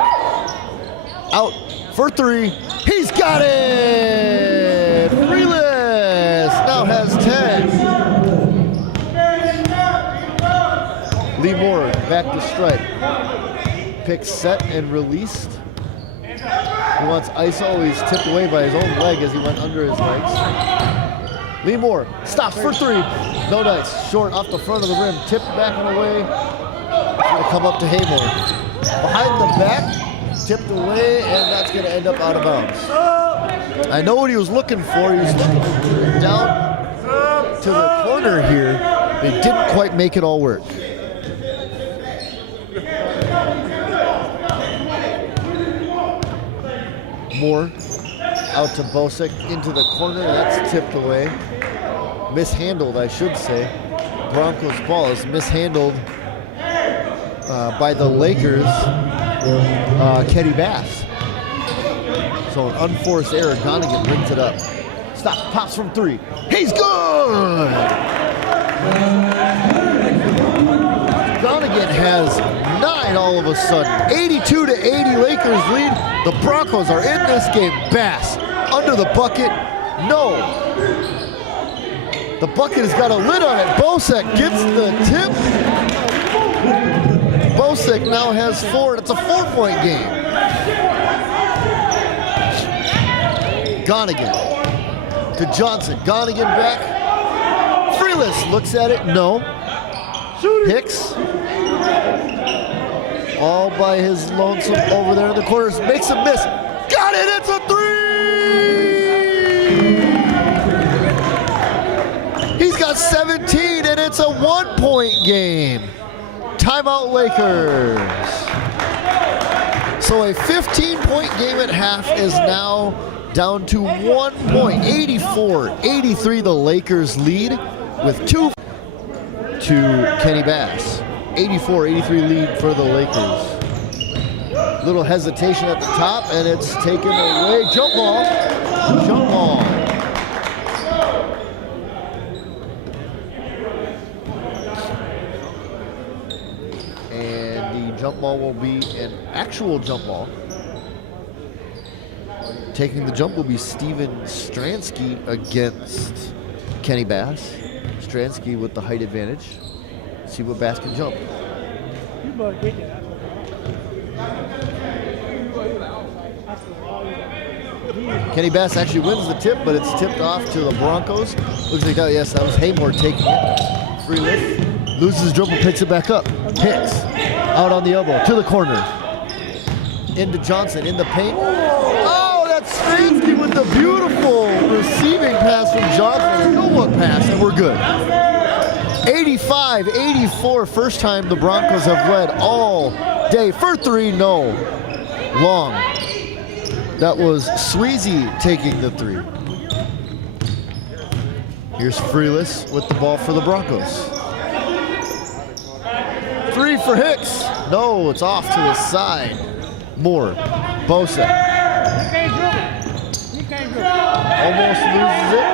Out for three. He's got it! Freeless now has 10. Lee Moore back to strike. Pick set and released. He wants ISO. He's tipped away by his own leg as he went under his legs. Lee Moore stops for three. No dice. Short off the front of the rim. Tipped back and away. Going to come up to Haymore. Behind the back. Tipped away, and that's going to end up out of bounds. I know what he was looking for. He was looking down to the corner here. They didn't quite make it all work. Moore out to Bosick into the corner. That's tipped away. Mishandled, I should say. Broncos ball is mishandled by the Lakers. Kenny Bass. So an unforced error. Gonigan brings it up. Stop, pops from three. He's good! Gonigan has 9 all of a sudden. 82-80 Lakers lead. The Broncos are in this game. Bass under the bucket. No. The bucket has got a lid on it. Bosick gets the tip. Bosick now has 4. It's a 4-point game. Gonigan to Johnson. Gonigan back. Freeless looks at it. No. Hicks. All by his lonesome over there in the corners. Makes a miss. Got it. It's a 3. He's got 17, and it's a 1-point game. Timeout Lakers. So a 15-point game at half is now down to 1 point. 84-83 the Lakers lead with 2 to Kenny Bass. 84-83 lead for the Lakers. Little hesitation at the top, and it's taken away. Jump ball. Jump ball. Jump ball will be an actual jump ball. Taking the jump will be Steven Stransky against Kenny Bass. Stransky with the height advantage. See what Bass can jump. Kenny Bass actually wins the tip, but it's tipped off to the Broncos. Looks like that, yes, that was Haymore taking it. Free lift. Loses his dribble, picks it back up. Hits. Out on the elbow, to the corner. Into Johnson, in the paint. Oh, that's Stransky with the beautiful receiving pass from Johnson. No-look pass, and we're good. 85-84, first time the Broncos have led all day. For 3, no. Long. That was Sweezy taking the 3. Here's Freeless with the ball for the Broncos. 3 for Hicks. No, it's off to the side. Moore. Bosa. Almost loses it.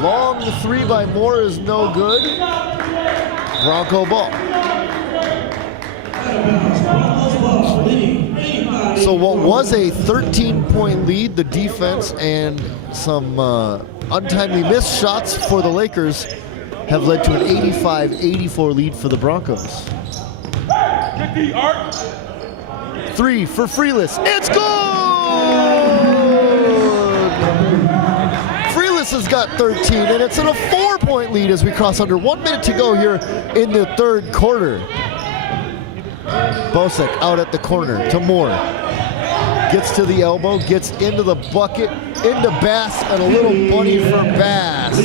Long 3 by Moore is no good. Bronco ball. So what was a 13-point lead, the defense and some untimely missed shots for the Lakers have led to an 85-84 lead for the Broncos. 3 for Freeless. It's good! Freeless has got 13, and it's in a 4-point lead as we cross under 1 minute to go here in the third quarter. Bosick out at the corner to Moore. Gets to the elbow, gets into the bucket, into Bass, and a little bunny for Bass.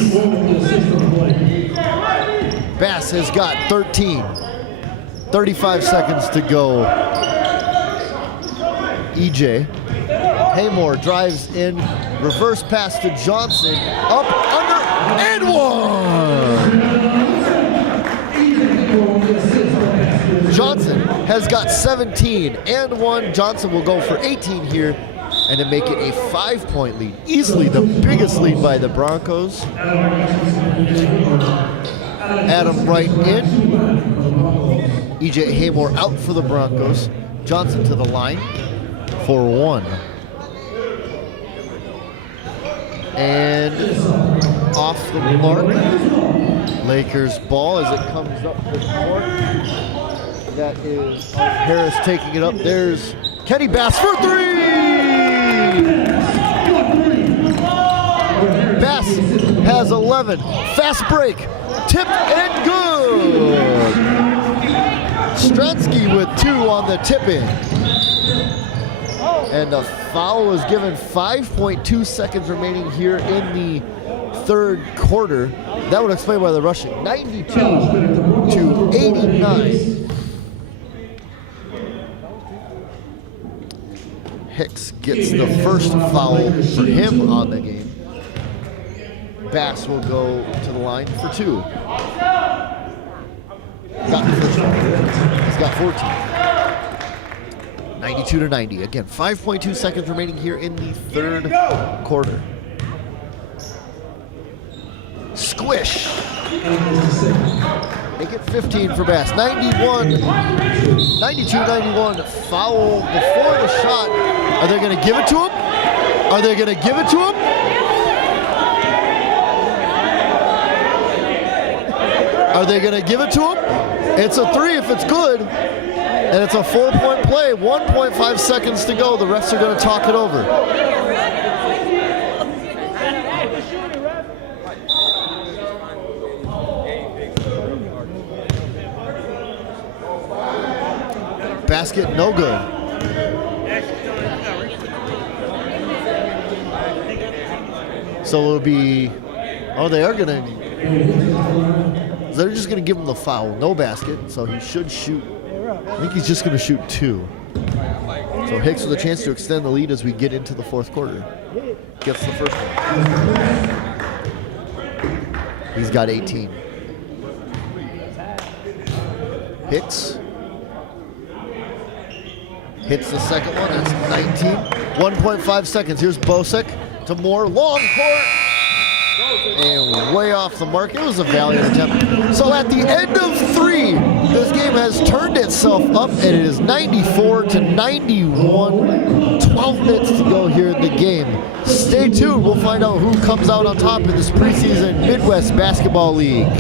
Bass has got 13. 35 seconds to go. EJ. Haymore drives in. Reverse pass to Johnson. Up, under, and 1! Johnson has got 17 and 1. Johnson will go for 18 here and to make it a 5-point lead. Easily the biggest lead by the Broncos. Adam Wright in. EJ Haymore out for the Broncos. Johnson to the line for 1. And off the mark. Lakers ball as it comes up the court. That is Harris taking it up. There's Kenny Bass for 3! Bass has 11. Fast break. Tipped and good. Strunsky with 2 on the tip in. And a foul was given. 5.2 seconds remaining here in the third quarter. That would explain why they're rushing. 92 to 89. Hicks gets the first foul for him on the game. Bass will go to the line for 2. Got the first one. He's got 14. 92 to 90. Again, 5.2 seconds remaining here in the third quarter. Squish. Make it 15 for Bass. 92-91. Foul before the shot. Are they going to give it to him? Are they going to give it to him? Are they going to give it to him? It's a 3 if it's good. And it's a 4-point play. 1.5 seconds to go. The refs are going to talk it over. Basket, no good. So it'll be, oh, they are gonna, they're just gonna give him the foul. No basket, so he should shoot. I think he's just gonna shoot 2. So Hicks with a chance to extend the lead as we get into the fourth quarter. Gets the first one. He's got 18. Hicks hits the second one, that's 19. 1.5 seconds, here's Bosek to Moore, long court, and way off the mark. It was a valiant attempt. So at the end of 3, this game has turned itself up, and it is 94 to 91. 12 minutes to go here in the game. Stay tuned, we'll find out who comes out on top in this preseason Midwest Basketball League.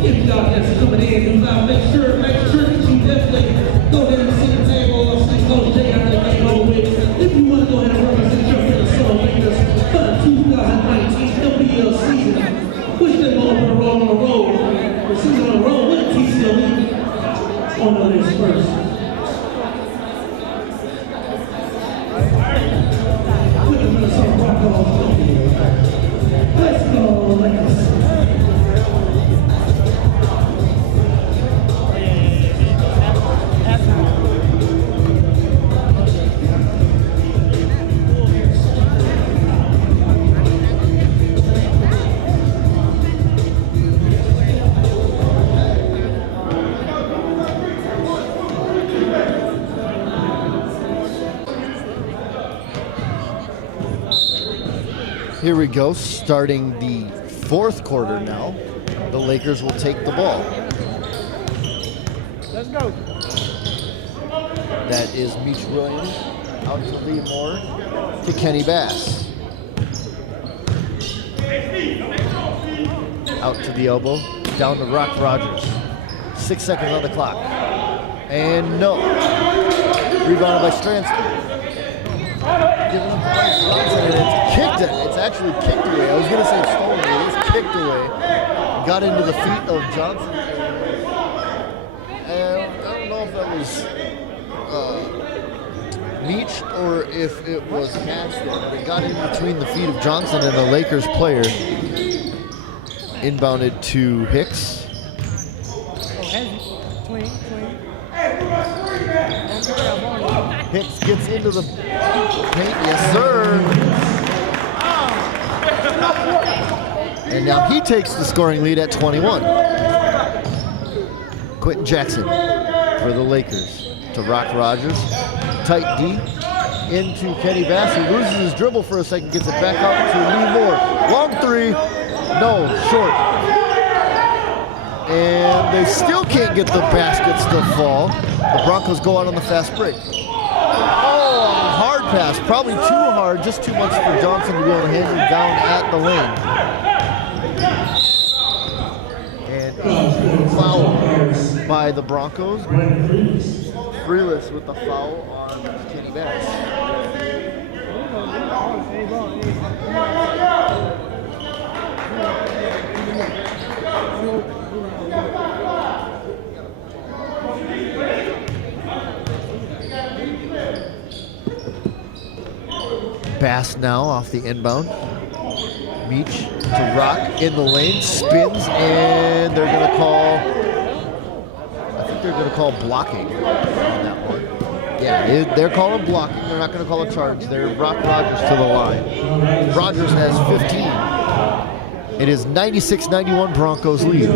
If y'all just coming in, do not make sure that you definitely go ahead and see the table or see Coach J out there getting over with. If you want to go ahead and represent your Minnesota Lakers for the 2019 NBL season, push them over the road on the road. The season on the road with TCLE on the list first. With the Minnesota Broncos. Let's go, Lakers. Here we go, starting the fourth quarter now. The Lakers will take the ball. Let's go. That is Meach Williams out to Lee Moore to Kenny Bass. Out to the elbow, down to Rock Rogers. 6 seconds on the clock. And no. Rebounded by Stransky. Giving it to Johnson, and it's kicked it. It's actually kicked away. I was going to say stolen, but it's kicked away. Got into the feet of Johnson. And I don't know if that was Meach or if it was Haskell. It got in between the feet of Johnson and the Lakers player. Inbounded to Hicks. Hicks gets into the paint, yes sir. And now he takes the scoring lead at 21. Quentin Jackson for the Lakers to Rock Rogers. Tight D into Kenny Bass. He loses his dribble for a second, gets it back out to Lee Moore. Long three, no, short. And they still can't get the baskets to fall. The Broncos go out on the fast break. Oh, hard pass, probably too hard, just too much for Johnson to be able to handle it down at the lane. And foul by the Broncos. Freeless with the foul on Kenny Bass. Bass now off the inbound. Meach to Rock in the lane, spins, and they're going to call, I think they're going to call blocking on that one. Yeah, they're calling blocking. They're not going to call a charge. They're Rock Rogers to the line. Rogers has 15. It is 96-91 Broncos lead.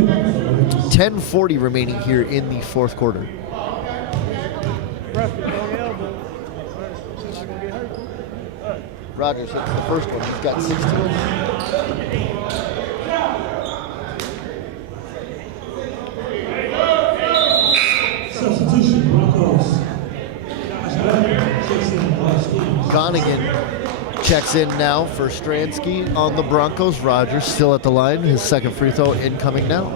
10:40 remaining here in the fourth quarter. Rogers hits the first one. He's got 16. Substitution, Broncos. Gonigan checks in now for Stransky on the Broncos. Rogers still at the line. His second free throw incoming now.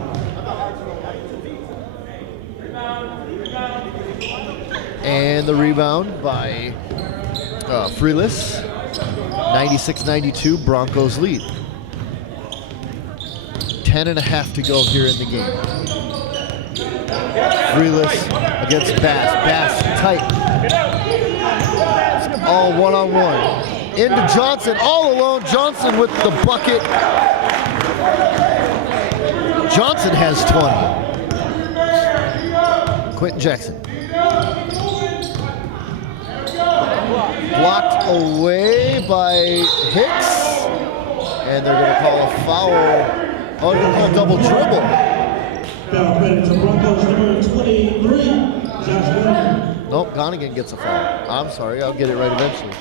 And the rebound by Freeless. 96-92, Broncos lead. 10.5 to go here in the game. Freeless against Bass. Bass tight. All one-on-one. Into Johnson, all alone. Johnson with the bucket. Johnson has 20. Quentin Jackson. Blocked away by Hicks. And they're going to call a foul. Oh, they're going to call double dribble. Foul credit to Broncos number 23, Josh Gordon. Nope, Gonigan gets a foul. I'm sorry, I'll get it right eventually.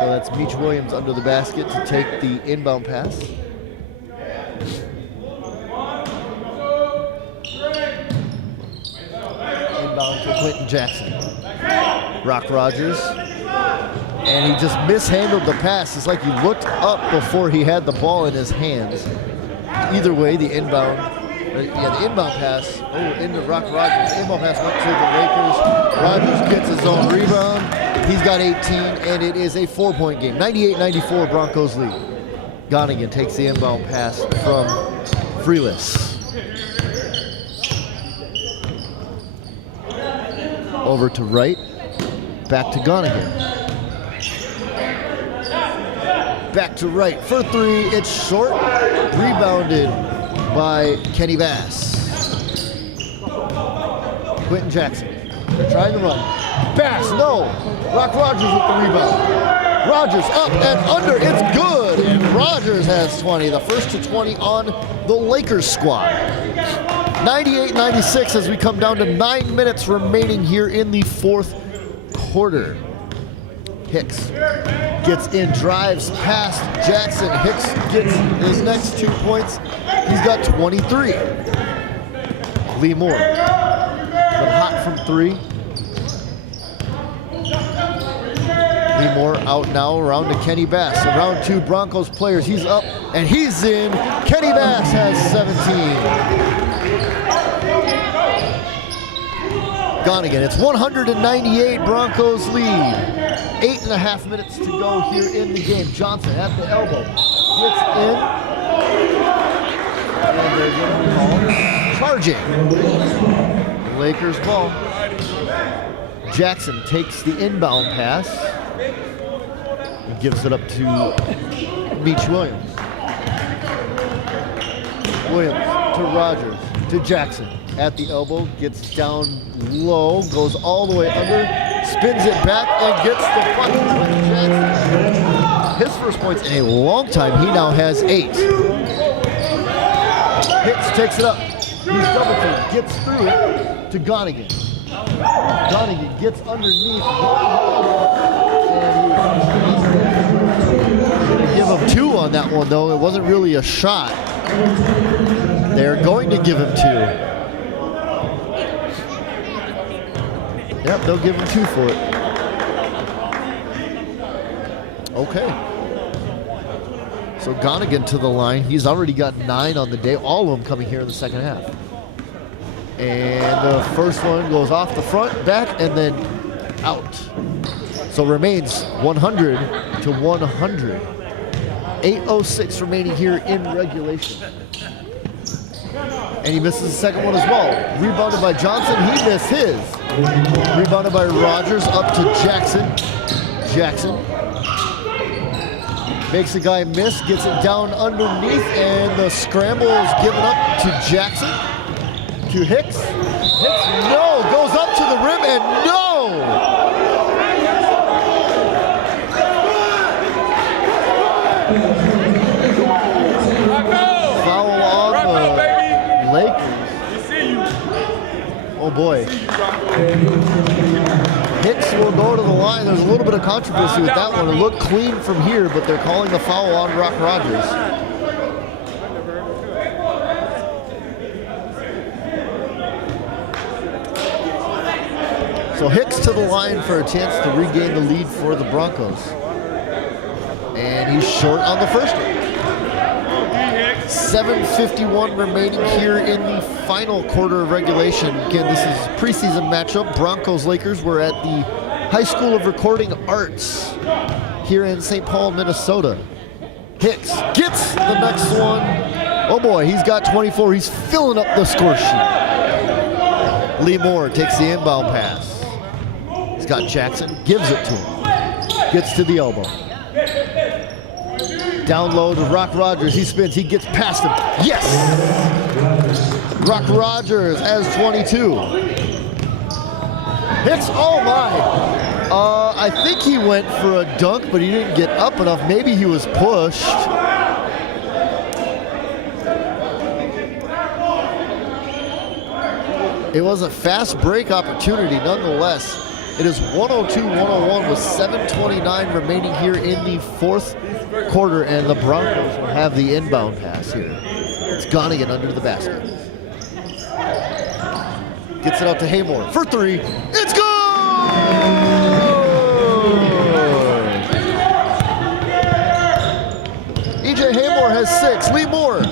So that's Meach Williams under the basket to take the inbound pass. Inbound to Quentin Jackson. Rock Rogers. And he just mishandled the pass. It's like he looked up before he had the ball in his hands. Either way, the inbound pass into Rock Rogers. Inbound pass went to the Lakers. Rogers gets his own rebound. He's got 18, and it is a 4-point game. 98-94 Broncos lead. Gonigan takes the inbound pass from Freeless. Over to Wright. Back to Gonigan. Back to Wright for three. It's short. Rebounded by Kenny Bass. Quentin Jackson. They're trying to run. Bass, no. Rock Rogers with the rebound. Rogers up and under. It's good. And Rogers has 20. The first to 20 on the Lakers squad. 98-96 as we come down to 9 minutes remaining here in the fourth quarter. Hicks gets in, drives past Jackson. Hicks gets his next 2 points. He's got 23. Lee Moore, but hot from three. Lee Moore out now around to Kenny Bass. Around two Broncos players. He's up and he's in. Kenny Bass has 17. Gonigan, it's 198 Broncos lead. 8.5 minutes to go here in the game. Johnson at the elbow. Gets in. And they're going to call charging. Lakers ball. Jackson takes the inbound pass. And gives it up to Meach Williams. Williams to Rogers to Jackson. At the elbow, gets down low, goes all the way under. spins it back and gets the fucking Jackson. His first points in a long time. He now has 8. Hicks takes it up. He's double teamed, gets through it to Gonigan. Gonigan gets underneath. And give him 2 on that one, though. It wasn't really a shot. They're going to give him 2. Yep, they'll give him 2 for it. Okay. So Gonigan to the line. He's already got 9 on the day. All of them coming here in the second half. And the first one goes off the front, back, and then out. So remains 100 to 100. 8:06 remaining here in regulation. And he misses the second one as well. Rebounded by Johnson, he missed his. Rebounded by Rogers, up to Jackson. Jackson makes the guy miss, gets it down underneath, and the scramble is given up to Jackson. To Hicks. Hicks, no, goes up to the rim, and no! Foul on the Lakers. Oh boy. Hicks will go to the line. There's a little bit of controversy with that one. It looked clean from here, but they're calling the foul on Rock Rogers. So Hicks to the line for a chance to regain the lead for the Broncos. And he's short on the first one. 7:51 remaining here in the final quarter of regulation. Again, this is preseason matchup. Broncos-Lakers. We're at the High School of Recording Arts here in St. Paul, Minnesota. Hicks gets the next one. Oh boy, he's got 24. He's filling up the score sheet. Lee Moore takes the inbound pass. He's got Jackson, gives it to him. Gets to the elbow. Down low to Rock Rogers. He spins, he gets past him. Yes! Rock Rogers has 22. Hicks, oh my. I think he went for a dunk, but he didn't get up enough. Maybe he was pushed. It was a fast break opportunity nonetheless. It is 102-101 with 7:29 remaining here in the fourth quarter, and the Broncos will have the inbound pass here. It's Gonigan under the basket. Gets it out to Haymore for 3. It's good! EJ Haymore has 6. Lee Moore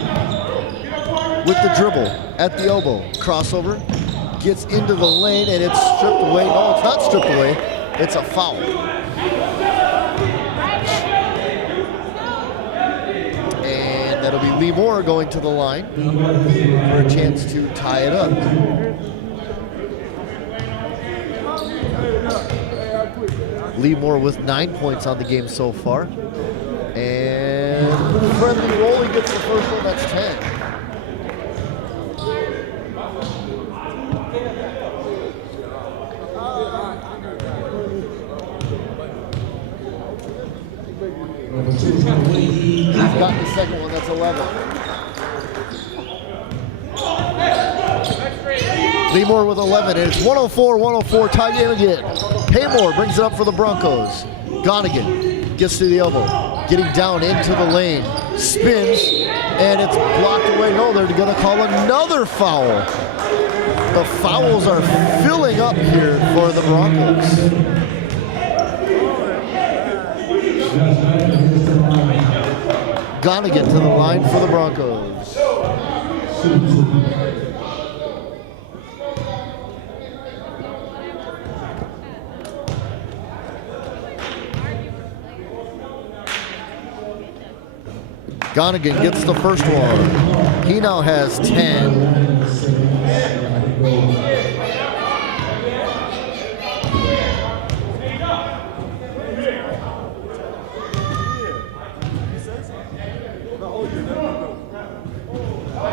with the dribble at the elbow. Crossover. Gets into the lane, and it's stripped away. No, it's not stripped away. It's a foul. And that'll be Lee Moore going to the line for a chance to tie it up. Lee Moore with 9 points on the game so far. And friendly roll, he gets the first one, that's 10. He's got the second one, that's 11. Lee Moore with 11, and it's 104-104, tie game again. Haymore brings it up for the Broncos. Gonigan gets to the elbow, getting down into the lane, spins, and it's blocked away. No, they're gonna call another foul. The fouls are filling up here for the Broncos. Gonigan to the line for the Broncos. Gonigan gets the first one. He now has 10.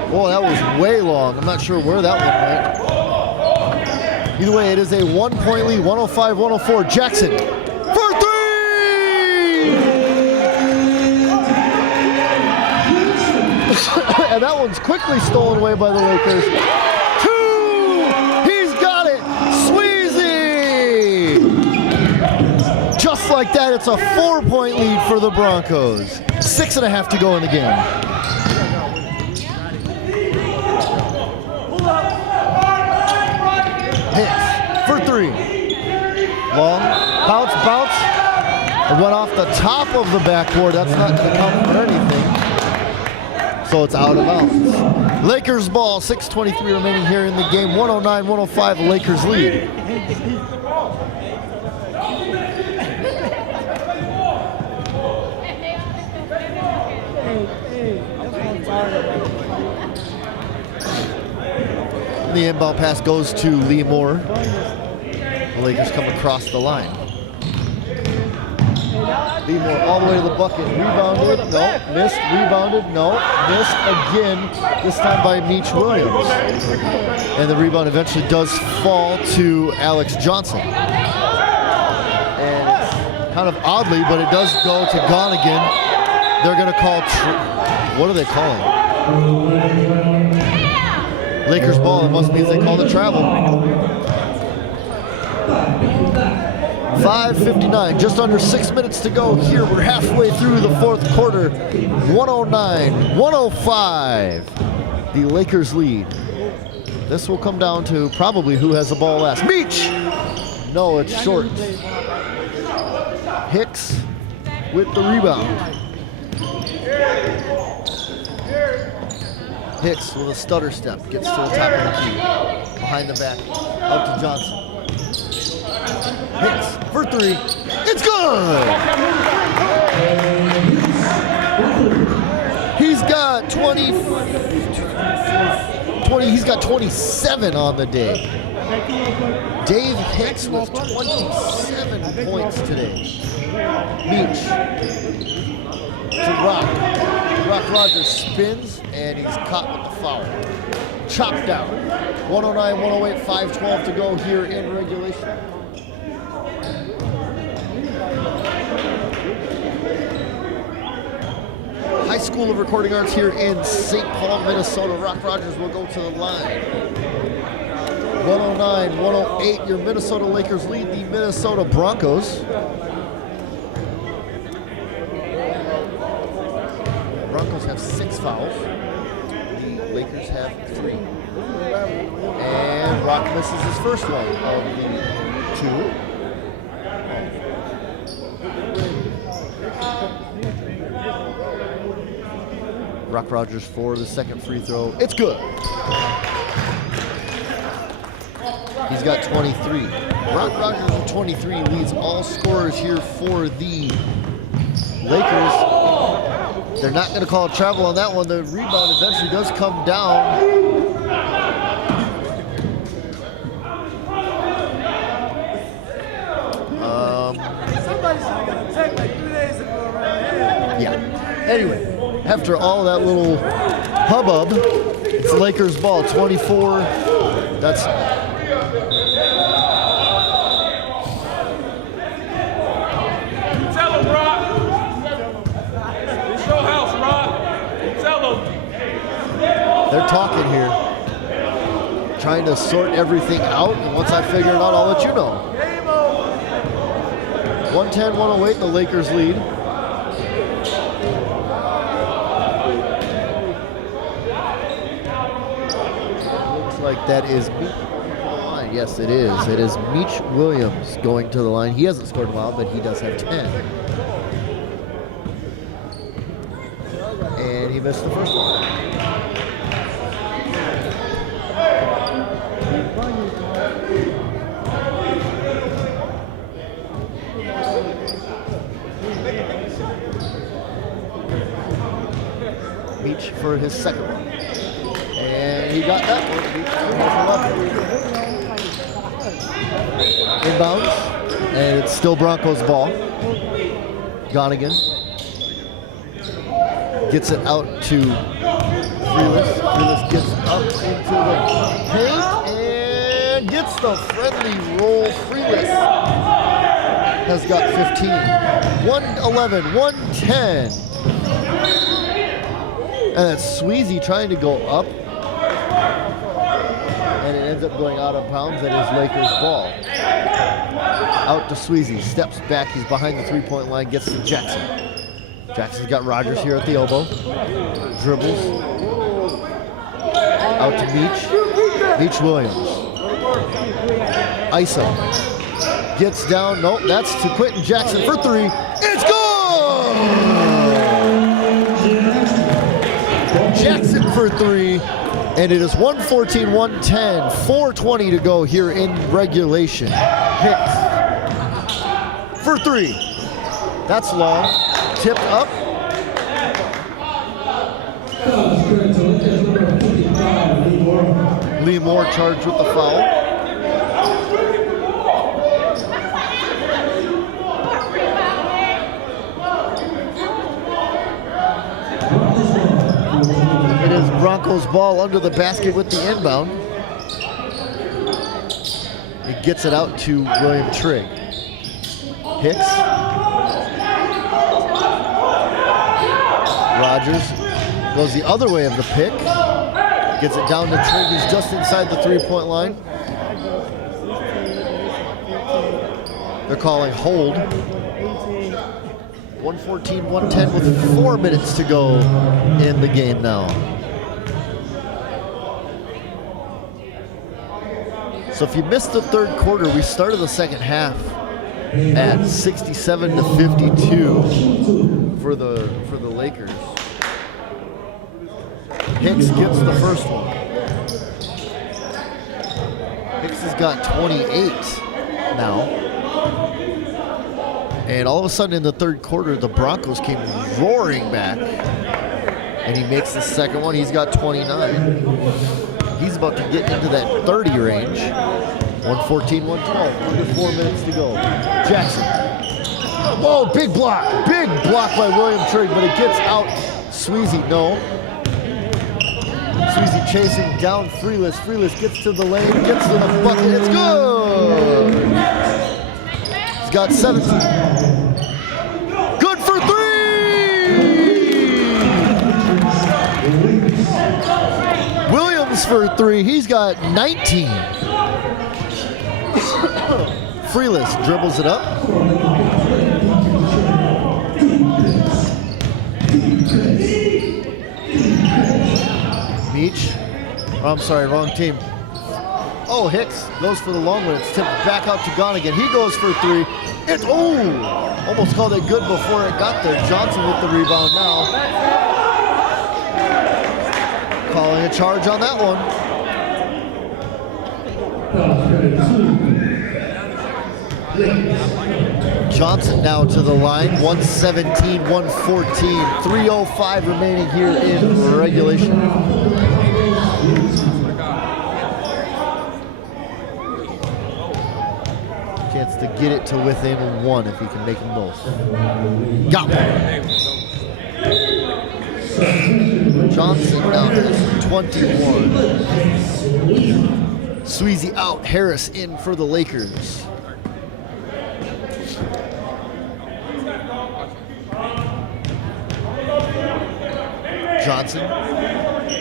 Oh, that was way long. I'm not sure where that one went. Either way, it is a 1-point lead, 105-104. Jackson for three! And that one's quickly stolen away by the Lakers. Two! He's got it! Sweezy! Just like that, it's a 4-point lead for the Broncos. 6.5 to go in the game. Hits for three. Long, bounce. It went off the top of the backboard. That's not going to count for anything. So it's out of bounds. Lakers ball, 6:23 remaining here in the game. 109-105, Lakers lead. The inbound pass goes to Lee Moore. The Lakers come across the line. Lee Moore all the way to the bucket. Rebounded, no. Missed, rebounded, no. Missed again, this time by Meach Williams. And the rebound eventually does fall to Alex Johnson. And it's kind of oddly, but it does go to Gonigan. They're going to call, what are they calling? Lakers ball, it must mean they call the travel. 5:59, just under 6 minutes to go here. We're halfway through the fourth quarter. 109-105. The Lakers lead. This will come down to probably who has the ball last. Meach! No, it's short. Hicks with the rebound. Hicks with a stutter step, gets to the top of the key. Behind the back, out to Johnson. Hicks for three. It's good! He's got 27 on the day. Dave Hicks with 27 points today. Meach to Rock. Rock Rogers spins, and he's caught with the foul. Chopped down. 109-108, 5:12 to go here in regulation. High School of Recording Arts here in St. Paul, Minnesota. Rock Rogers will go to the line. 109-108, your Minnesota Lakers lead the Minnesota Broncos. Broncos have 6 fouls. The Lakers have 3. And Rock misses his first one of the 2. Rock Rogers for the second free throw. It's good. He's got 23. Rock Rogers with 23 leads all scorers here for the Lakers. They're not going to call a travel on that one. The rebound eventually does come down. Yeah. Anyway, after all that little hubbub, it's Lakers ball. 24. That's Tell him, Rock. It's your house, Rock. Tell him. they're talking here, trying to sort everything out. And once I figure it out, I'll let you know. 110-108, the Lakers lead. Looks like that is Meach going to the line. Yes, it is. It is Meach Williams going to the line. He hasn't scored in a while, but he does have 10. And he missed the first one. Meach for his second one. And he got that one. Inbounds. And it's still Broncos ball. Gonigan gets it out to Freelis. Freelis gets up into the paint and gets just a friendly roll. Freeless has got 15. 111, 110. And that's Sweezy trying to go up. And it ends up going out of bounds. That is Lakers ball. Out to Sweezy, steps back, he's behind the three-point line, gets to Jackson. Jackson's got Rogers here at the elbow. Dribbles. Out to Meach. Meach Williams. ISO. Gets down, nope, that's to Quentin Jackson for three. It's good! Jackson for three. And it is 114-110, 4:20 to go here in regulation. Hicks for three. That's long. Tipped up. Lee Moore charged with the foul. It is Broncos ball under the basket with the inbound. It gets it out to William Trigg. Hicks. Rogers goes the other way of the pick. Gets it down to Trigg, who's just inside the three-point line. They're calling hold. 114-110 with 4 minutes to go in the game now. So if you missed the third quarter, we started the second half at 67-52 for the Lakers. Hicks gets the first one. Hicks has got 28 now. And all of a sudden in the third quarter, the Broncos came roaring back. And he makes the second one. He's got 29. He's about to get into that 30 range. 114-112. Under 4 minutes to go. Jackson. Whoa, big block. Big block by William Trigg, but it gets out. Sweezy, no. Sweezy chasing down Freeless. Freeless gets to the lane, gets to the bucket. It's good. He's got 17. Good for three. Williams for three. He's got 19. Freeless dribbles it up. Meach. Oh, I'm sorry, wrong team. Oh, Hicks goes for the long one. It's tipped back out to Gonigan. He goes for three. It's, almost called it good before it got there. Johnson with the rebound now. Calling a charge on that one. Johnson now to the line. 117-114. 3:05 remaining here in regulation. Chance to get it to within one if he can make them both. Got one. Johnson now has 21. Sweezy out, Harris in for the Lakers. Johnson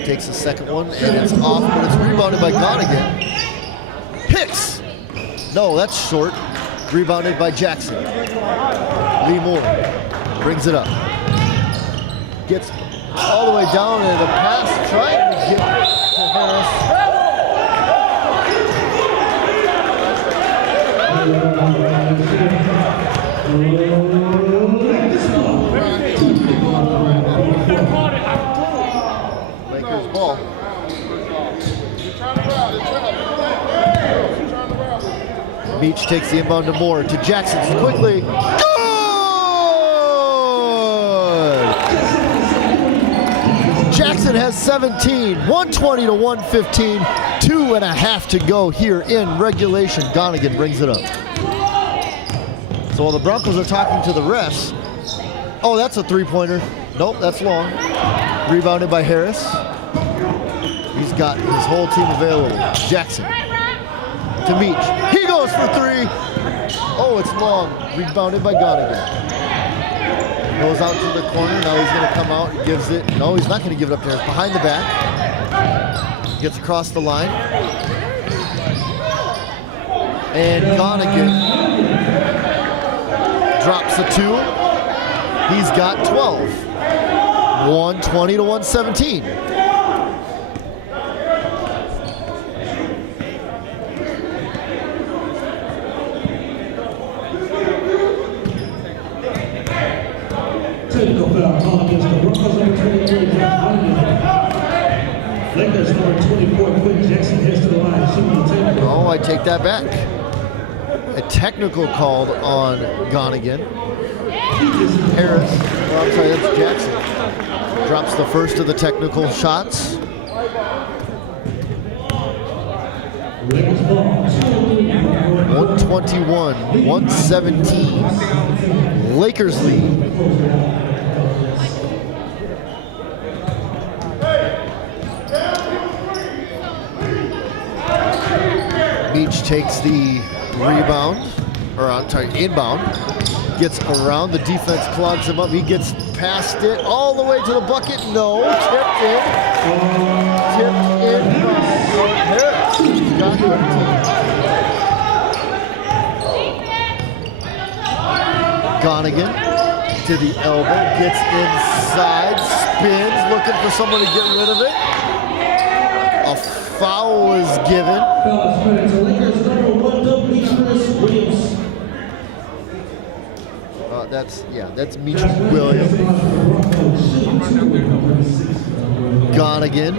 takes the second one and it's off, but it's rebounded by Gonigan. Hicks! No, that's short. Rebounded by Jackson. Lee Moore brings it up. Gets all the way down and a pass trying to get to Harris. Lakers ball. Meach takes the inbound to Moore, to Jackson quickly. Good! Jackson has 17, 120-115, 2.5 to go here in regulation. Gonigan brings it up. So while the Broncos are talking to the refs, oh, that's a three-pointer. Nope, that's long. Rebounded by Harris. He's got his whole team available. Jackson. to Meach. He goes for three. Oh, it's long. Rebounded by Gonigan. Goes out to the corner. Now he's going to come out and gives it. No, he's not going to give it up there. It's behind the back. Gets across the line. And Gonigan drops a two. He's got 12. 120 to 117. Technical foul called against the Broncos number 23, Lakers number 24, Quinn Jackson heads to the line, shooting the technical. Oh, I take that back. A technical called on Gonigan. Harris, oh, I'm sorry, that's Jackson. Drops the first of the technical shots. Lakers ball. 121, 117. Lakers lead. Meach takes the rebound, or I'm sorry, inbound. Gets around, the defense clogs him up. He gets past it all the way to the bucket. No, tipped in. Tipped in by Harris. Got 13. Gonigan to the elbow, gets inside, spins, looking for someone to get rid of it. A foul is given. Lakers number 1, Demetrius Williams. That's Meach Williams. Gonigan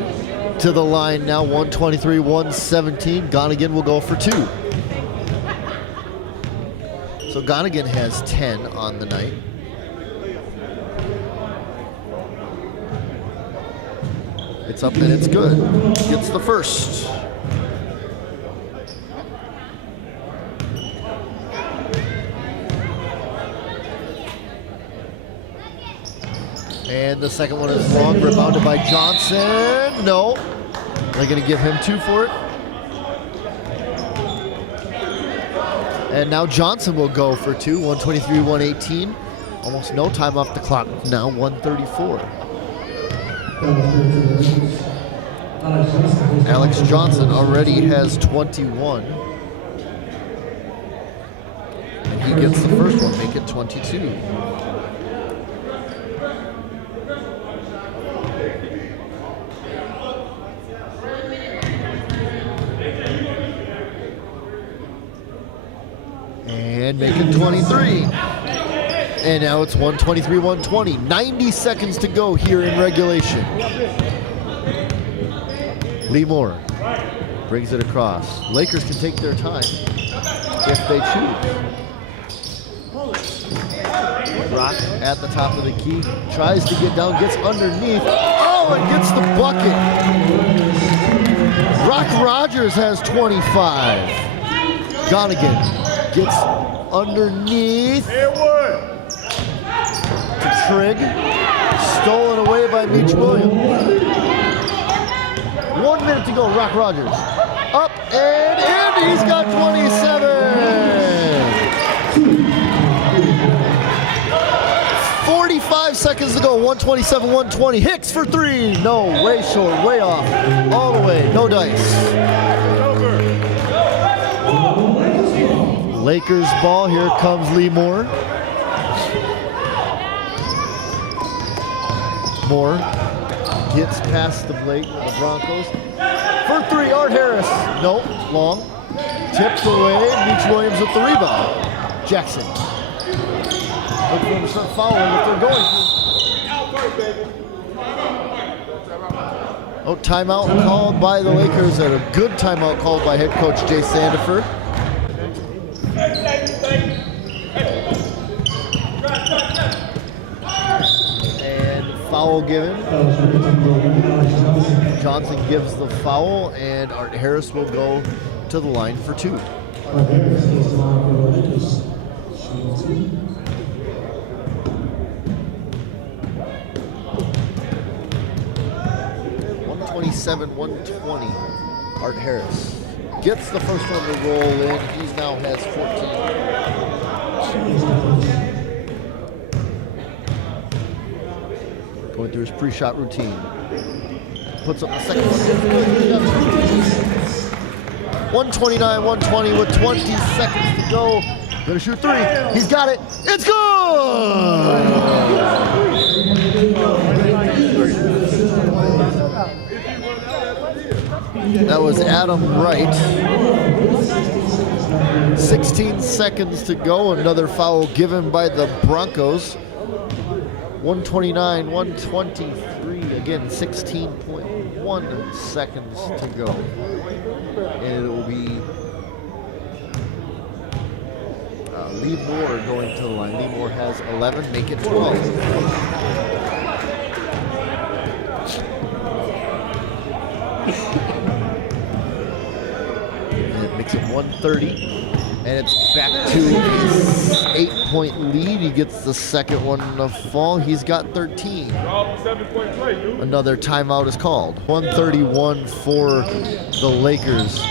to the line now, 123, 117. Gonigan will go for two. So Gonigan has 10 on the night. It's up and it's good. Gets the first. And the second one is long, rebounded by Johnson. No. They're going to give him two for it. And now Johnson will go for two, 123, 118. Almost no time off the clock now, 134. Alex Johnson already has 21. And he gets the first one, make it 22. And make it 23. And now it's 123, 120. 90 seconds to go here in regulation. Lee Moore brings it across. Lakers can take their time if they choose. Rock at the top of the key. Tries to get down, gets underneath. Oh, and gets the bucket. Rock Rogers has 25. Gonigan gets underneath to Trigg. Stolen away by Meach Williams. 1 minute to go, Rock Rogers. Up and in, he's got 27. 45 seconds to go, 127, 120. Hicks for three. No, way short, way off. All the way, no dice. Lakers ball, here comes Lee Moore. Moore gets past the Broncos. For three, Art Harris. Nope, long. Tipped away, Meach Williams with the rebound. Jackson. Look for them to start fouling if they're going to. Oh, timeout called by the Lakers, and a good timeout called by head coach Jay Sandiford. And foul given. Johnson gives the foul, and Art Harris will go to the line for two. 127, 120. Art Harris gets the first one to roll in. He now has 14. Going through his pre-shot routine. Puts up the second one. 129, 120 with 20 seconds to go. Gonna shoot three. He's got it. It's good! That was Adam Wright. 16 seconds to go. Another foul given by the Broncos. 129, 123. Again, 16.1 seconds to go. And it will be Lee Moore going to the line. Lee Moore has 11, make it 12. And it makes it 130. And it's back to his 8-point lead. He gets the second one to fall. He's got 13. Another timeout is called. 131 for the Lakers.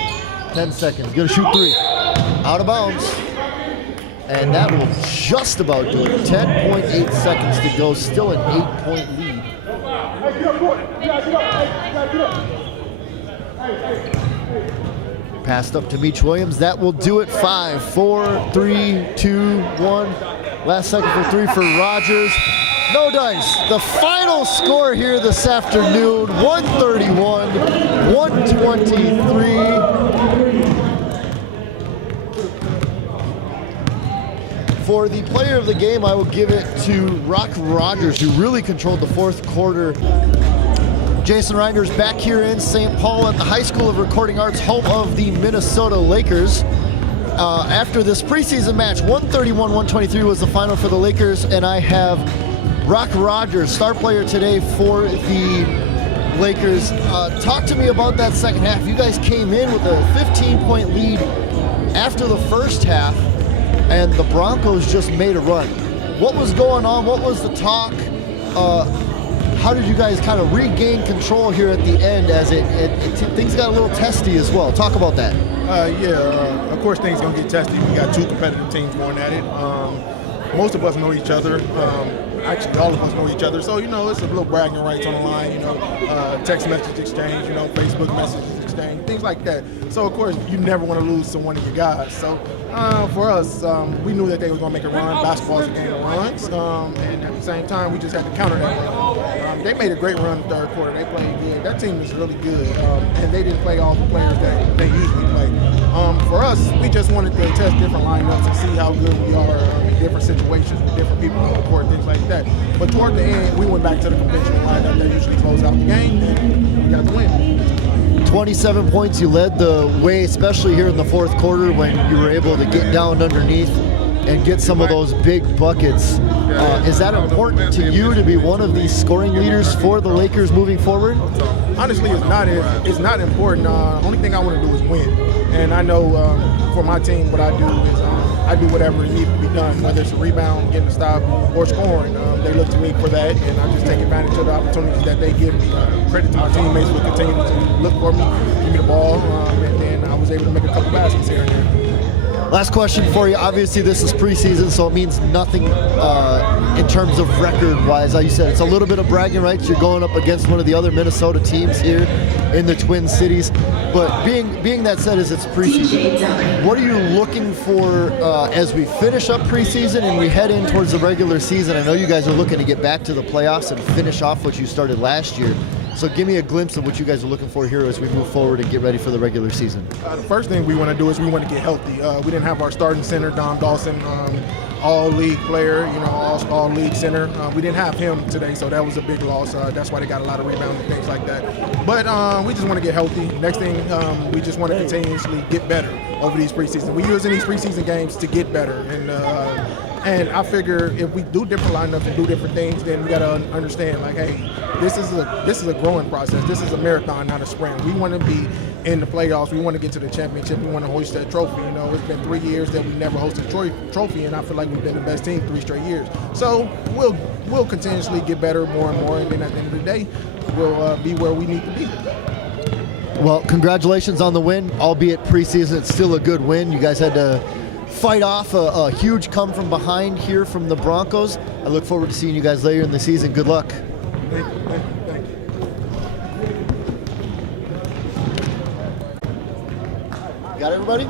10 seconds. Gonna shoot three. Out of bounds. And that will just about do it. 10.8 seconds to go. Still an 8-point lead. Passed up to Meach Williams. That will do it. 5, 4, 3, 2, 1. Last second for three for Rogers. No dice. The final score here this afternoon, 131, 123. For the player of the game, I will give it to Rock Rogers, who really controlled the fourth quarter. Jason Reiner's back here in St. Paul at the High School of Recording Arts, home of the Minnesota Lakers. After this preseason match, 131-123 was the final for the Lakers, and I have Rock Rogers, star player today for the Lakers. Talk to me about that second half. You guys came in with a 15-point lead after the first half, and the Broncos just made a run. What was going on? What was the talk? How did you guys kind of regain control here at the end as things got a little testy as well? Talk about that. Of course things going to get testy. We got two competitive teams going at it. Most of us know each other. Actually, all of us know each other. So, it's a little bragging rights on the line, text message exchange, Facebook messages exchange, things like that. So, of course, you never want to lose to one of your guys. So, for us, we knew that they were going to make a run. Basketball is a game of runs. And at the same time, we just had to counter that run. They made a great run in the third quarter. They played good. That team was really good. And they didn't play all the players that they usually play. For us, we just wanted to test different lineups and see how good we are in different situations with different people on the court, things like that. But toward the end, we went back to the conventional lineup that usually close out the game, and we got the win. 27 points, you led the way, especially here in the fourth quarter when you were able to get down underneath and get some of those big buckets. Is that important to you to be one of these scoring leaders for the Lakers moving forward? Honestly, it's not important. Only thing I want to do is win. And I know for my team, what I do is I do whatever needs to be done, whether it's a rebound, getting a stop, or scoring. They look to me for that, and I just take advantage of the opportunities that they give me. Credit to my teammates for continuing to look for me, give me the ball, and then I was able to make a couple baskets here and there. Last question for you. Obviously, this is preseason, so it means nothing in terms of record-wise. Like you said, it's a little bit of bragging rights. You're going up against one of the other Minnesota teams here in the Twin Cities. But being that said, as it's preseason, what are you looking for as we finish up preseason and we head in towards the regular season? I know you guys are looking to get back to the playoffs and finish off what you started last year. So give me a glimpse of what you guys are looking for here as we move forward and get ready for the regular season. The first thing we want to do is we want to get healthy. We didn't have our starting center, Dom Dawson, all-league player, all-league center. We didn't have him today, so that was a big loss. That's why they got a lot of rebounds and things like that. But we just want to get healthy. Next thing, we just want to continuously get better over these preseason. We're using these preseason games to get better. And I figure if we do different lineups and do different things, then we got to understand, like, hey, this is a growing process. This is a marathon, not a sprint. We want to be in the playoffs. We want to get to the championship. We want to hoist that trophy. It's been 3 years that we never hosted a trophy, and I feel like we've been the best team 3 straight years. So we'll continuously get better more and more, and then at the end of the day, we'll be where we need to be. Well, congratulations on the win, albeit preseason. It's still a good win. You guys had to fight off a huge come from behind here from the Broncos. I look forward to seeing you guys later in the season. Good luck. Thank you. Got everybody?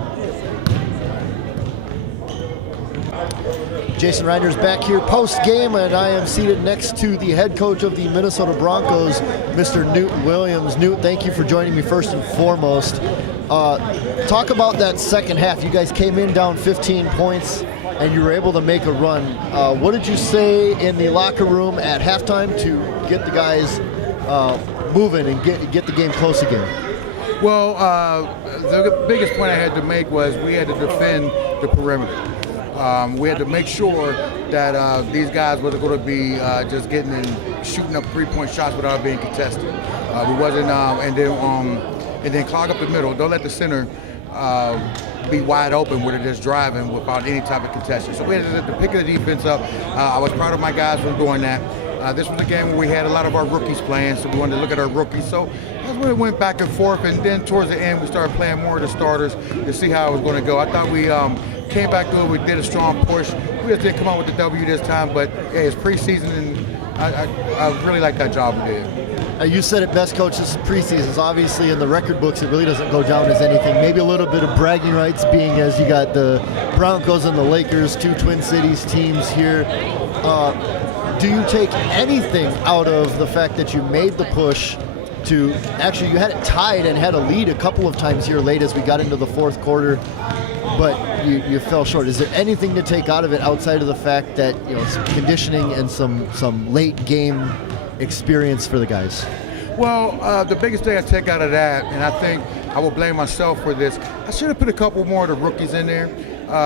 Jason Reiner's back here post-game, and I am seated next to the head coach of the Minnesota Broncos, Mr. Newton Williams. Newt, thank you for joining me first and foremost. Talk about that second half. You guys came in down 15 points, and you were able to make a run. What did you say in the locker room at halftime to get the guys moving and get the game close again? Well, the biggest point I had to make was we had to defend the perimeter. We had to make sure that these guys wasn't going to be just getting and shooting up three-point shots without being contested. We wasn't, and then clog up the middle. Don't let the center be wide open where they're just driving without any type of contestation. So we had to pick the defense up. I was proud of my guys for doing that. This was a game where we had a lot of our rookies playing, so we wanted to look at our rookies. So that's when it went back and forth, and then towards the end we started playing more of the starters to see how it was going to go. I thought we came back to it. We did a strong push. We just didn't come out with the W this time, but hey, it's preseason, and I really like that job we did. You said it best, Coach. This is preseason. Obviously, in the record books, it really doesn't go down as anything. Maybe a little bit of bragging rights, being as you got the Broncos and the Lakers, two Twin Cities teams here. Do you take anything out of the fact that you made the push to actually, you had it tied and had a lead a couple of times here late as we got into the fourth quarter, but you fell short? Is there anything to take out of it outside of the fact that, you know, some conditioning and some late game experience for the guys? Well, the biggest thing I take out of that, and I think I will blame myself for this, I should have put a couple more of the rookies in there,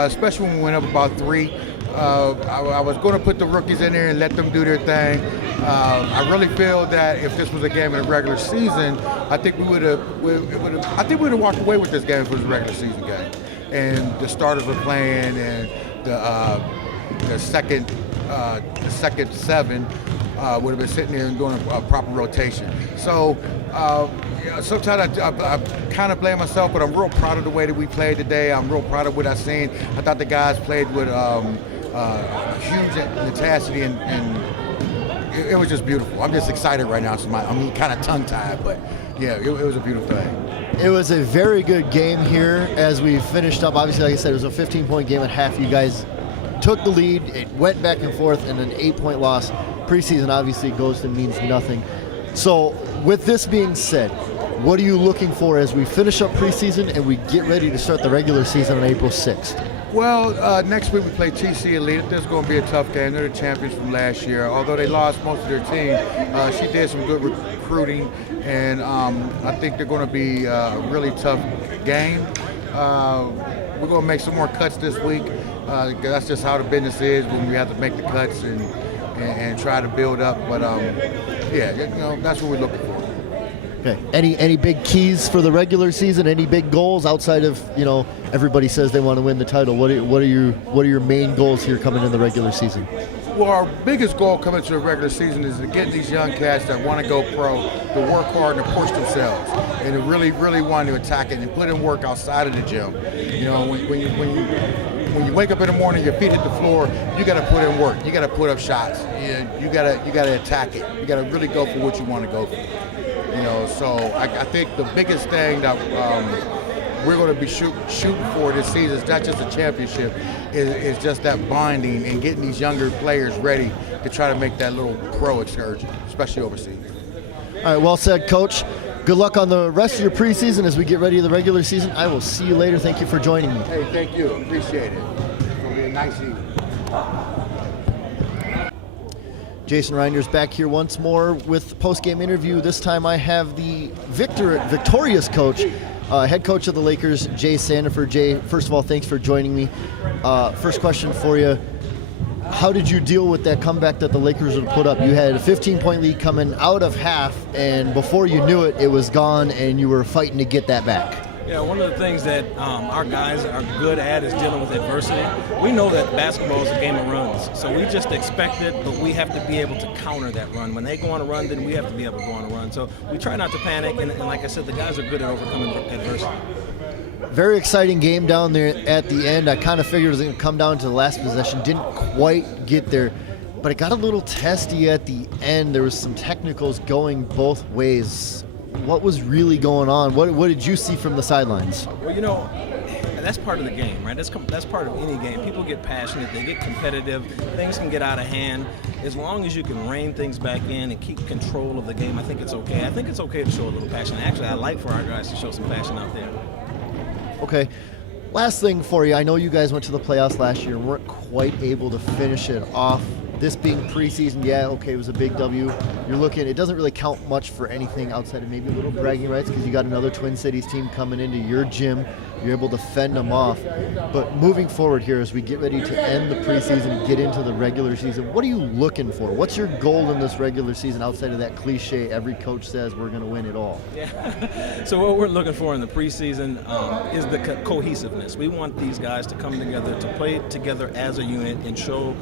especially when we went up about 3. I was going to put the rookies in there and let them do their thing. I really feel that if this was a game in the regular season, I think we would have walked away with this game if it was a regular season game. And the starters were playing, and the second 7 would have been sitting there and doing a proper rotation. So sometimes I kind of blame myself, but I'm real proud of the way that we played today. I'm real proud of what I've seen. I thought the guys played with huge tenacity, and it was just beautiful. I'm just excited right now. So I'm kind of tongue-tied, but yeah, it was a beautiful thing. It was a very good game here as we finished up. Obviously, like I said, it was a 15-point game at half. You guys took the lead. It went back and forth, and an 8-point loss. Preseason obviously goes to means nothing. So with this being said, what are you looking for as we finish up preseason and we get ready to start the regular season on April 6th? Well, next week we play TC Elite. This is going to be a tough game. They're the champions from last year. Although they lost most of their team, she did some good recruiting, and I think they're going to be a really tough game. We're going to make some more cuts this week. That's just how the business is when we have to make the cuts and try to build up. But yeah, you know, that's what we're looking for. Okay. Any big keys for the regular season? Any big goals outside of, you know, everybody says they want to win the title? What are your main goals here coming in the regular season? Well, our biggest goal coming to the regular season is to get these young cats that want to go pro to work hard and to push themselves, and to really want to attack it and put in work outside of the gym. You know, when you wake up in the morning, your feet hit the floor, you got to put in work. You got to put up shots. You got to attack it. You got to really go for what you want to go for. You know, so I think the biggest thing that we're going to be shooting for this season is not just a championship, is just that binding and getting these younger players ready to try to make that little pro excursion, especially overseas. All right, well said, Coach. Good luck on the rest of your preseason as we get ready to the regular season. I will see you later. Thank you for joining me. Hey, thank you. Appreciate it. It's going to be a nice evening. Jason Reiner's back here once more with post-game interview. This time I have the victorious coach, head coach of the Lakers, Jay Sandiford. Jay, first of all, thanks for joining me. First question for you. How did you deal with that comeback that the Lakers would put up? You had a 15-point lead coming out of half, and before you knew it, it was gone, and you were fighting to get that back. Yeah, one of the things that our guys are good at is dealing with adversity. We know that basketball is a game of runs, so we just expect it, but we have to be able to counter that run. When they go on a run, then we have to be able to go on a run. So we try not to panic, and like I said, the guys are good at overcoming adversity. Very exciting game down there at the end. I kind of figured it was going to come down to the last possession. Didn't quite get there, but it got a little testy at the end. There was some technicals going both ways. What was really going on? What did you see from the sidelines? Well, that's part of the game, right? That's part of any game. People get passionate, they get competitive, things can get out of hand. As long as you can rein things back in and keep control of the game, I think it's okay. I think it's okay to show a little passion. Actually, I like for our guys to show some passion out there. Okay. Last thing for you. I know you guys went to the playoffs last year and weren't quite able to finish it off. This being preseason, yeah, okay, it was a big W. You're looking, it doesn't really count much for anything outside of maybe a little bragging rights because you got another Twin Cities team coming into your gym. You're able to fend them off. But moving forward here as we get ready to end the preseason, get into the regular season, what are you looking for? What's your goal in this regular season outside of that cliche, every coach says we're going to win it all? Yeah. So what we're looking for in the preseason is the cohesiveness. We want these guys to come together, to play together as a unit and show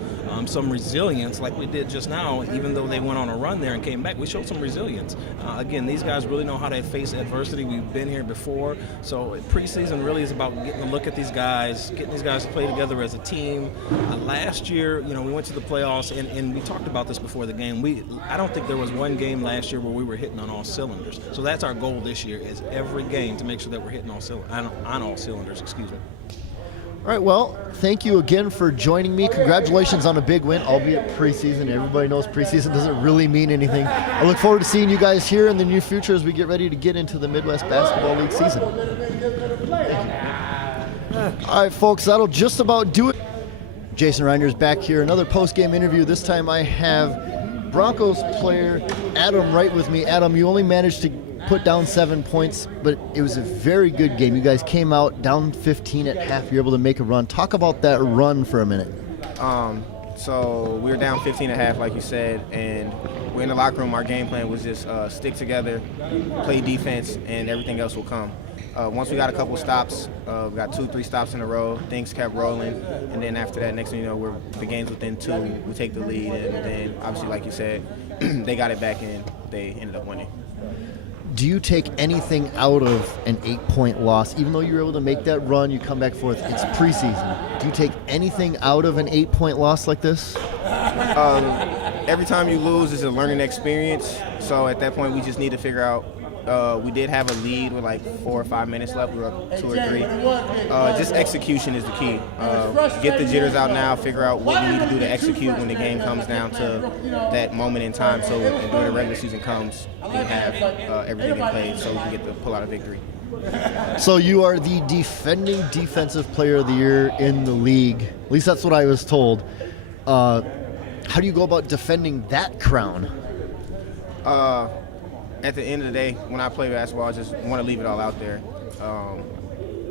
some resilience like we did just now. Even though they went on a run there and came back, we showed some resilience. Again, these guys really know how to face adversity. We've been here before. So preseason really is about getting a look at these guys, getting these guys to play together as a team. Last year, we went to the playoffs, and we talked about this before the game. I don't think there was one game last year where we were hitting on all cylinders. So that's our goal this year, is every game to make sure that we're hitting on all cylinders. Excuse me. All right, well, thank you again for joining me. Congratulations on a big win, albeit preseason. Everybody knows preseason doesn't really mean anything. I look forward to seeing you guys here in the near future as we get ready to get into the Midwest Basketball League season. All right, folks, that'll just about do it. Jason Reiner's back here. Another post-game interview. This time I have Broncos player Adam Wright with me. Adam, you only managed to put down 7 points, but it was a very good game. You guys came out down 15 at half. You're able to make a run. Talk about that run for a minute. So we were down 15 at half, like you said, and we're in the locker room. Our game plan was just stick together, play defense, and everything else will come. Once we got a couple stops, we got 2-3 stops in a row, things kept rolling, and then after that, next thing you know, the game's within 2, we take the lead, and then obviously, like you said, they got it back and they ended up winning. Do you take anything out of an 8-point loss? Even though you were able to make that run, you come back forth, it's preseason. Do you take anything out of an 8-point loss like this? Every time you lose is a learning experience, so at that point we just need to figure out. We did have a lead with like 4 or 5 minutes left. We were up 2 or 3. Just execution is the key. Get the jitters out now, figure out what we need to do to execute when the game comes down to that moment in time. So when the regular season comes, we can have everything in place so we can get to pull out a victory. So you are the defending defensive player of the year in the league. At least that's what I was told. How do you go about defending that crown? At the end of the day, when I play basketball, I just want to leave it all out there.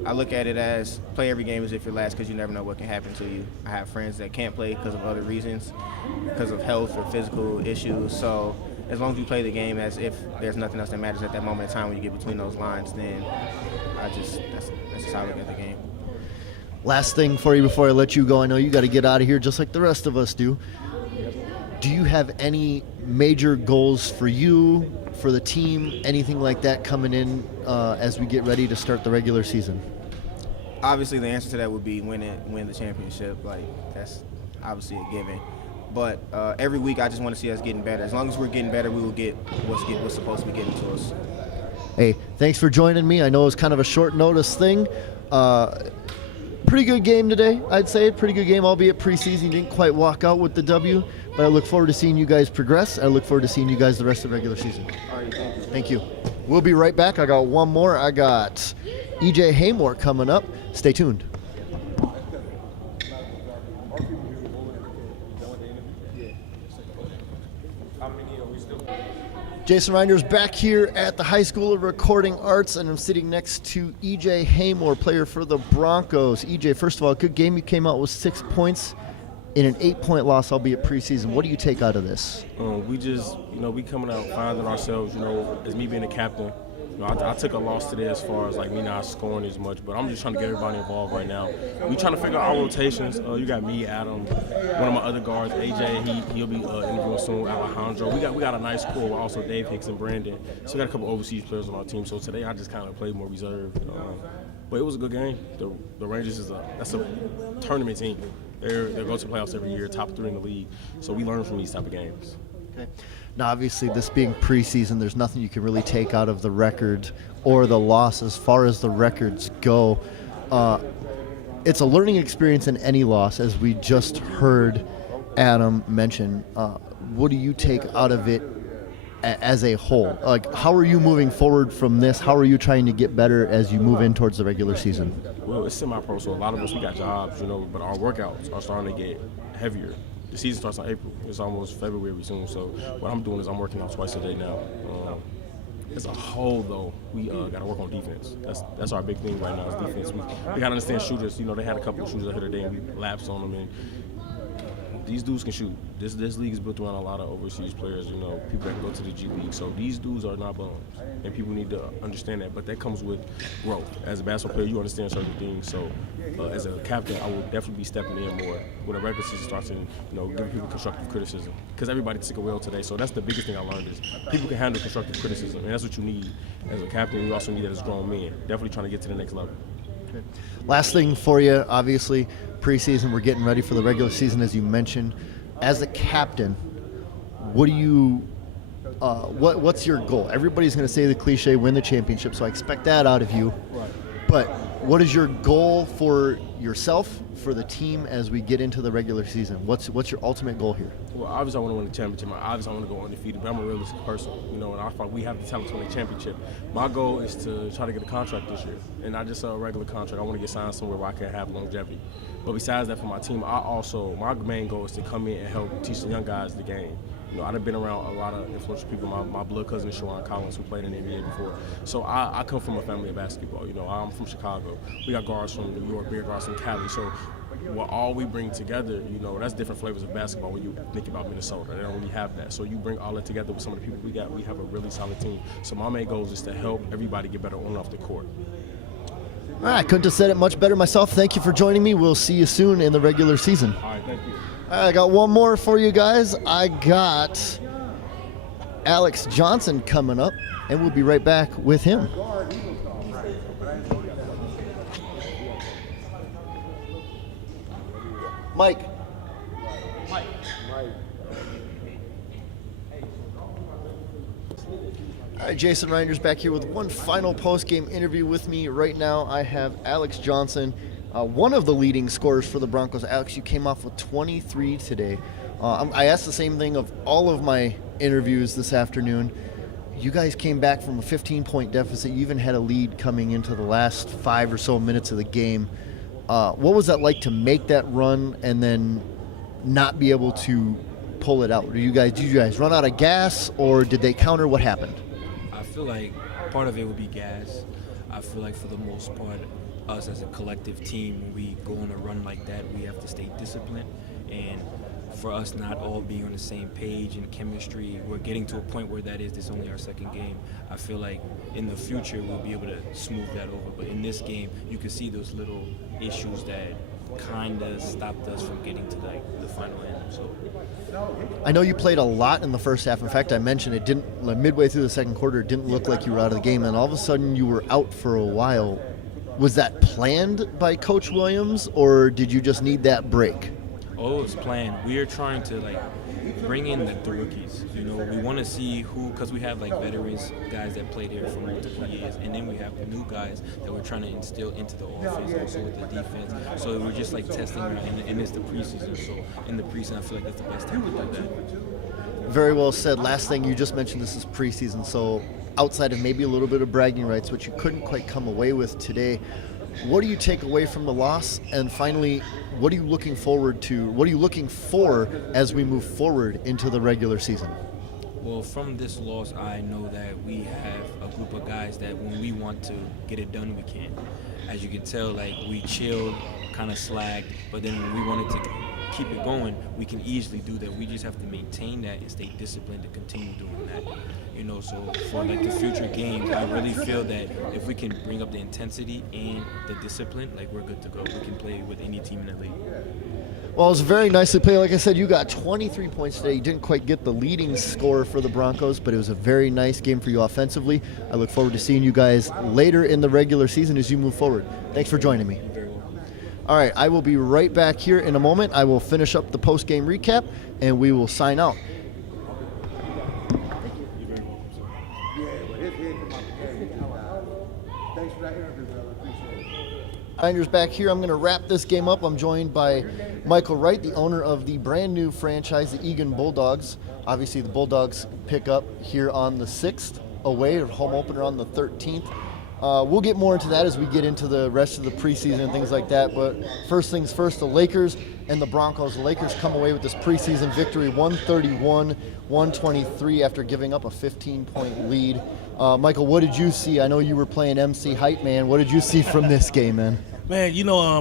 I look at it as play every game as if you're last because you never know what can happen to you. I have friends that can't play because of other reasons, because of health or physical issues. So as long as you play the game as if there's nothing else that matters at that moment in time when you get between those lines, then that's just how I look at the game. Last thing for you before I let you go, I know you got to get out of here just like the rest of us do. Do you have any major goals for you, for the team, anything like that coming in as we get ready to start the regular season? Obviously, the answer to that would be win the championship. Like, that's obviously a given. But every week, I just want to see us getting better. As long as we're getting better, we will get what's supposed to be getting to us. Hey, thanks for joining me. I know it was kind of a short notice thing. Pretty good game today, I'd say. Pretty good game, albeit preseason. Didn't quite walk out with the W. But I look forward to seeing you guys progress. I look forward to seeing you guys the rest of the regular season. All right, thank you. Thank you. We'll be right back. I got one more. I got EJ Haymore coming up. Stay tuned. Jason Reiner's back here at the High School of Recording Arts, and I'm sitting next to EJ Haymore, player for the Broncos. EJ, first of all, good game. You came out with 6 points in an 8-point loss, albeit preseason. What do you take out of this? We just, we coming out finding ourselves, as me being a captain, You know, I took a loss today as far as like me not scoring as much, but I'm just trying to get everybody involved right now. We trying to figure out our rotations. You got me, Adam, one of my other guards, AJ. He'll be interviewing soon. Alejandro. We got a nice core. Also Dave Hicks and Brandon. So we got a couple overseas players on our team. So today I just kind of played more reserved. But it was a good game. The Rangers that's a tournament team. They go to playoffs every year, top 3 in the league. So we learn from these type of games. Okay. Now, obviously, this being preseason, there's nothing you can really take out of the record or the loss as far as the records go. It's a learning experience in any loss, as we just heard Adam mention. What do you take out of it as a whole? Like, how are you moving forward from this? How are you trying to get better as you move in towards the regular season? Well, it's semi-pro, so a lot of us, we got jobs, but our workouts are starting to get heavier. The season starts in April. It's almost February soon, so what I'm doing is I'm working out twice a day now. As a whole, though, we got to work on defense. That's our big thing right now is defense. We got to understand shooters. They had a couple of shooters out here today, and we lapsed on them, and these dudes can shoot. This league is built around a lot of overseas players, people that go to the G League. So these dudes are not bums, and people need to understand that. But that comes with growth. As a basketball player, you understand certain things. So as a captain, I will definitely be stepping in more when the regular season starts and, giving people constructive criticism. Because everybody took a well today. So that's the biggest thing I learned is people can handle constructive criticism, and that's what you need as a captain. You also need that as grown men. Definitely trying to get to the next level. Okay. Last thing for you, obviously, preseason, we're getting ready for the regular season, as you mentioned. As a captain, what do you, what's your goal? Everybody's going to say the cliche, win the championship, so I expect that out of you. Right. But what is your goal for yourself, for the team, as we get into the regular season? What's your ultimate goal here? Well, obviously I want to win the championship. Obviously I want to go undefeated, but I'm a realistic person, and I thought we have the talent to win the championship. My goal is to try to get a contract this year, and not just a regular contract. I want to get signed somewhere where I can have longevity. But besides that, for my team, my main goal is to come in and help teach the young guys the game. I've been around a lot of influential people. My blood cousin is Sharon Collins, who played in the NBA before. So I come from a family of basketball. I'm from Chicago. We got guards from New York, we got guards from Cali. So what all we bring together, that's different flavors of basketball when you think about Minnesota. They don't really have that. So you bring all that together with some of the people we got, we have a really solid team. So my main goal is just to help everybody get better on and off the court. All right, couldn't have said it much better myself. Thank you for joining me. We'll see you soon in the regular season. All right, thank you. All right, I got one more for you guys. I got Alex Johnson coming up, and we'll be right back with him. Mike. All right, Jason Reinders back here with one final post-game interview with me. Right now I have Alex Johnson, one of the leading scorers for the Broncos. Alex, you came off with 23 today. I asked the same thing of all of my interviews this afternoon. You guys came back from a 15-point deficit. You even had a lead coming into the last 5 or so minutes of the game. What was that like to make that run and then not be able to pull it out? Did you guys run out of gas, or did they counter? What happened? I feel like part of it would be gas. I feel like for the most part, us as a collective team, when we go on a run like that, we have to stay disciplined. And for us not all being on the same page and chemistry, we're getting to a point where this only our second game. I feel like in the future we'll be able to smooth that over. But in this game, you can see those little issues that kind of stopped us from getting to the final end. So I know you played a lot in the first half. In fact, I mentioned it didn't, midway through the second quarter, it didn't look like you were out of the game, and all of a sudden you were out for a while. Was that planned by Coach Williams, or did you just need that break? Oh, it's planned. We are trying to bring in the rookies. We want to see who, because we have veterans, guys that played here for multiple years, and then we have the new guys that we're trying to instill into the offense, also with the defense. So we're just testing, and it's the preseason. So in the preseason, I feel like that's the best time to do that. Very well said. Last thing, you just mentioned this is preseason, so outside of maybe a little bit of bragging rights, which you couldn't quite come away with today, what do you take away from the loss? And finally, what are you looking forward to? What are you looking for as we move forward into the regular season? Well, from this loss, I know that we have a group of guys that when we want to get it done, we can. As you can tell, we chilled, kind of slacked, but then when we wanted to keep it going, we can easily do that. We just have to maintain that and stay disciplined to continue doing that. So for like the future games, I really feel that if we can bring up the intensity and the discipline, like we're good to go. We can play with any team in the league. Well, it was very nicely played. Like I said, you got 23 points today. You didn't quite get the leading score for the Broncos, but it was a very nice game for you offensively. I look forward to seeing you guys later in the regular season as you move forward. Thanks for joining me. You're very welcome. All right, I will be right back here in a moment. I will finish up the post-game recap, and we will sign out. Niners back here. I'm going to wrap this game up. I'm joined by Michael Wright, the owner of the brand new franchise, the Egan Bulldogs. Obviously, the Bulldogs pick up here on the 6th away, or home opener on the 13th. We'll get more into that as we get into the rest of the preseason and things like that. But first things first, the Lakers and the Broncos. The Lakers come away with this preseason victory, 131-123 after giving up a 15-point lead. Michael, what did you see? I know you were playing MC Hype Man. What did you see from this game, man? Man,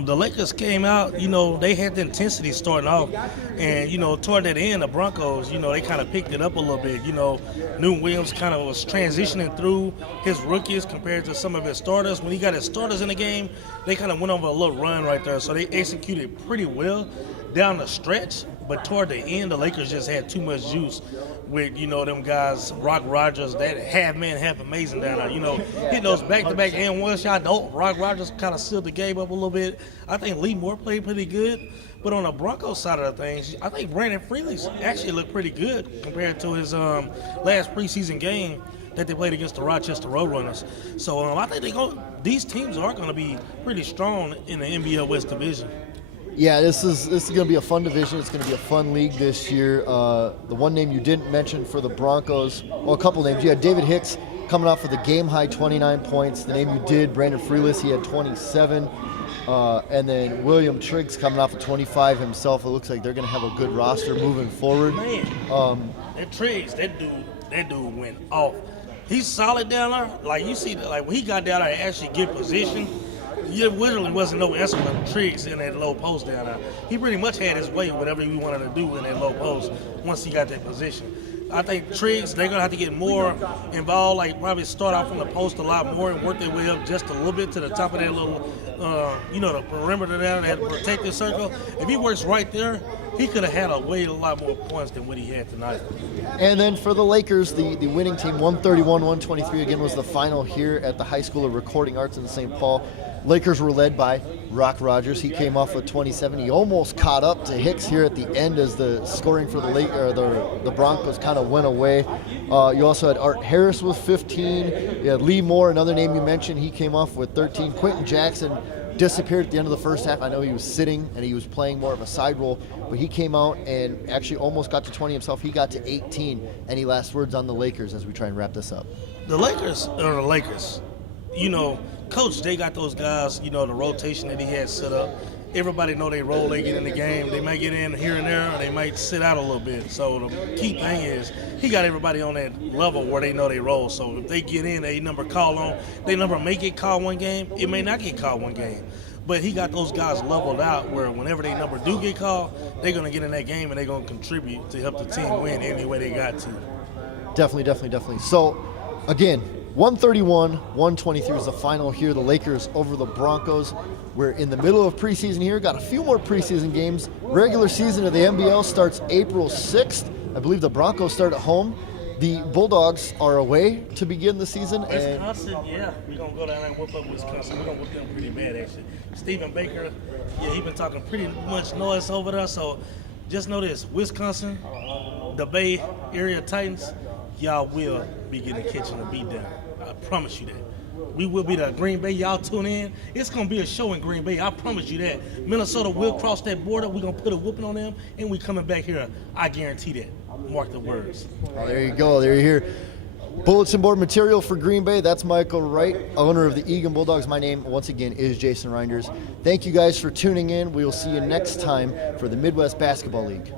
the Lakers came out, they had the intensity starting off. And, toward that end, the Broncos, they kind of picked it up a little bit. Newton Williams kind of was transitioning through his rookies compared to some of his starters. When he got his starters in the game, they kind of went over a little run right there. So they executed pretty well down the stretch. But toward the end, the Lakers just had too much juice with, them guys, Rock Rogers, that half man, half amazing down there. Hitting those back-to-back and one shot. Rock Rogers kind of sealed the game up a little bit. I think Lee Moore played pretty good. But on the Broncos side of the things, I think Brandon Freely's actually looked pretty good compared to his last preseason game that they played against the Rochester Roadrunners. So I think these teams are going to be pretty strong in the NBL West Division. Yeah, this is going to be a fun division. It's going to be a fun league this year. The one name you didn't mention for the Broncos, well, a couple names. You had David Hicks coming off with a game-high 29 points. The name you did, Brandon Freelis, he had 27. And then William Triggs coming off of 25 himself. It looks like they're going to have a good roster moving forward. Man, that Triggs, that dude went off. He's solid down there. Like, you see, when he got down there and actually get position, there literally wasn't no answer for Triggs in that low post down there. He pretty much had his way, whatever he wanted to do in that low post once he got that position. I think Triggs, they're going to have to get more involved, like probably start out from the post a lot more and work their way up just a little bit to the top of that little, the perimeter there, that protective circle. If he works right there, he could have had a lot more points than what he had tonight. And then for the Lakers, the winning team, 131-123, again, was the final here at the High School of Recording Arts in St. Paul. Lakers were led by Rock Rogers. He came off with 27. He almost caught up to Hicks here at the end as the scoring for the Broncos kind of went away. You also had Art Harris with 15. You had Lee Moore, another name you mentioned. He came off with 13. Quentin Jackson disappeared at the end of the first half. I know he was sitting and he was playing more of a side role, but he came out and actually almost got to 20 himself. He got to 18. Any last words on the Lakers as we try and wrap this up? The Lakers are the Lakers. Coach, they got those guys, the rotation that he had set up. Everybody know they role, they get in the game. They might get in here and there, or they might sit out a little bit. So the key thing is he got everybody on that level where they know they roll. So if they get in, they number call on, they number may get called one game, it may not get called one game. But he got those guys leveled out where whenever they number do get called, they're going to get in that game and they're going to contribute to help the team win any way they got to. Definitely. So, again, 131-123 is the final here. The Lakers over the Broncos. We're in the middle of preseason here. Got a few more preseason games. Regular season of the NBL starts April 6th. I believe the Broncos start at home. The Bulldogs are away to begin the season. Wisconsin, yeah. We're going to go down there and whip up Wisconsin. We're going to whip them pretty bad, actually. Stephen Baker, he's been talking pretty much noise over there. So just know this, Wisconsin, the Bay Area Titans, y'all will be getting the kitchen and beat down. I promise you that. We will be the Green Bay. Y'all tune in. It's going to be a show in Green Bay. I promise you that. Minnesota will cross that border. We're going to put a whooping on them, and we coming back here. I guarantee that. Mark the words. Oh, there you go. There you hear. Bulletin board material for Green Bay. That's Michael Wright, owner of the Egan Bulldogs. My name, once again, is Jason Reinders. Thank you guys for tuning in. We will see you next time for the Midwest Basketball League.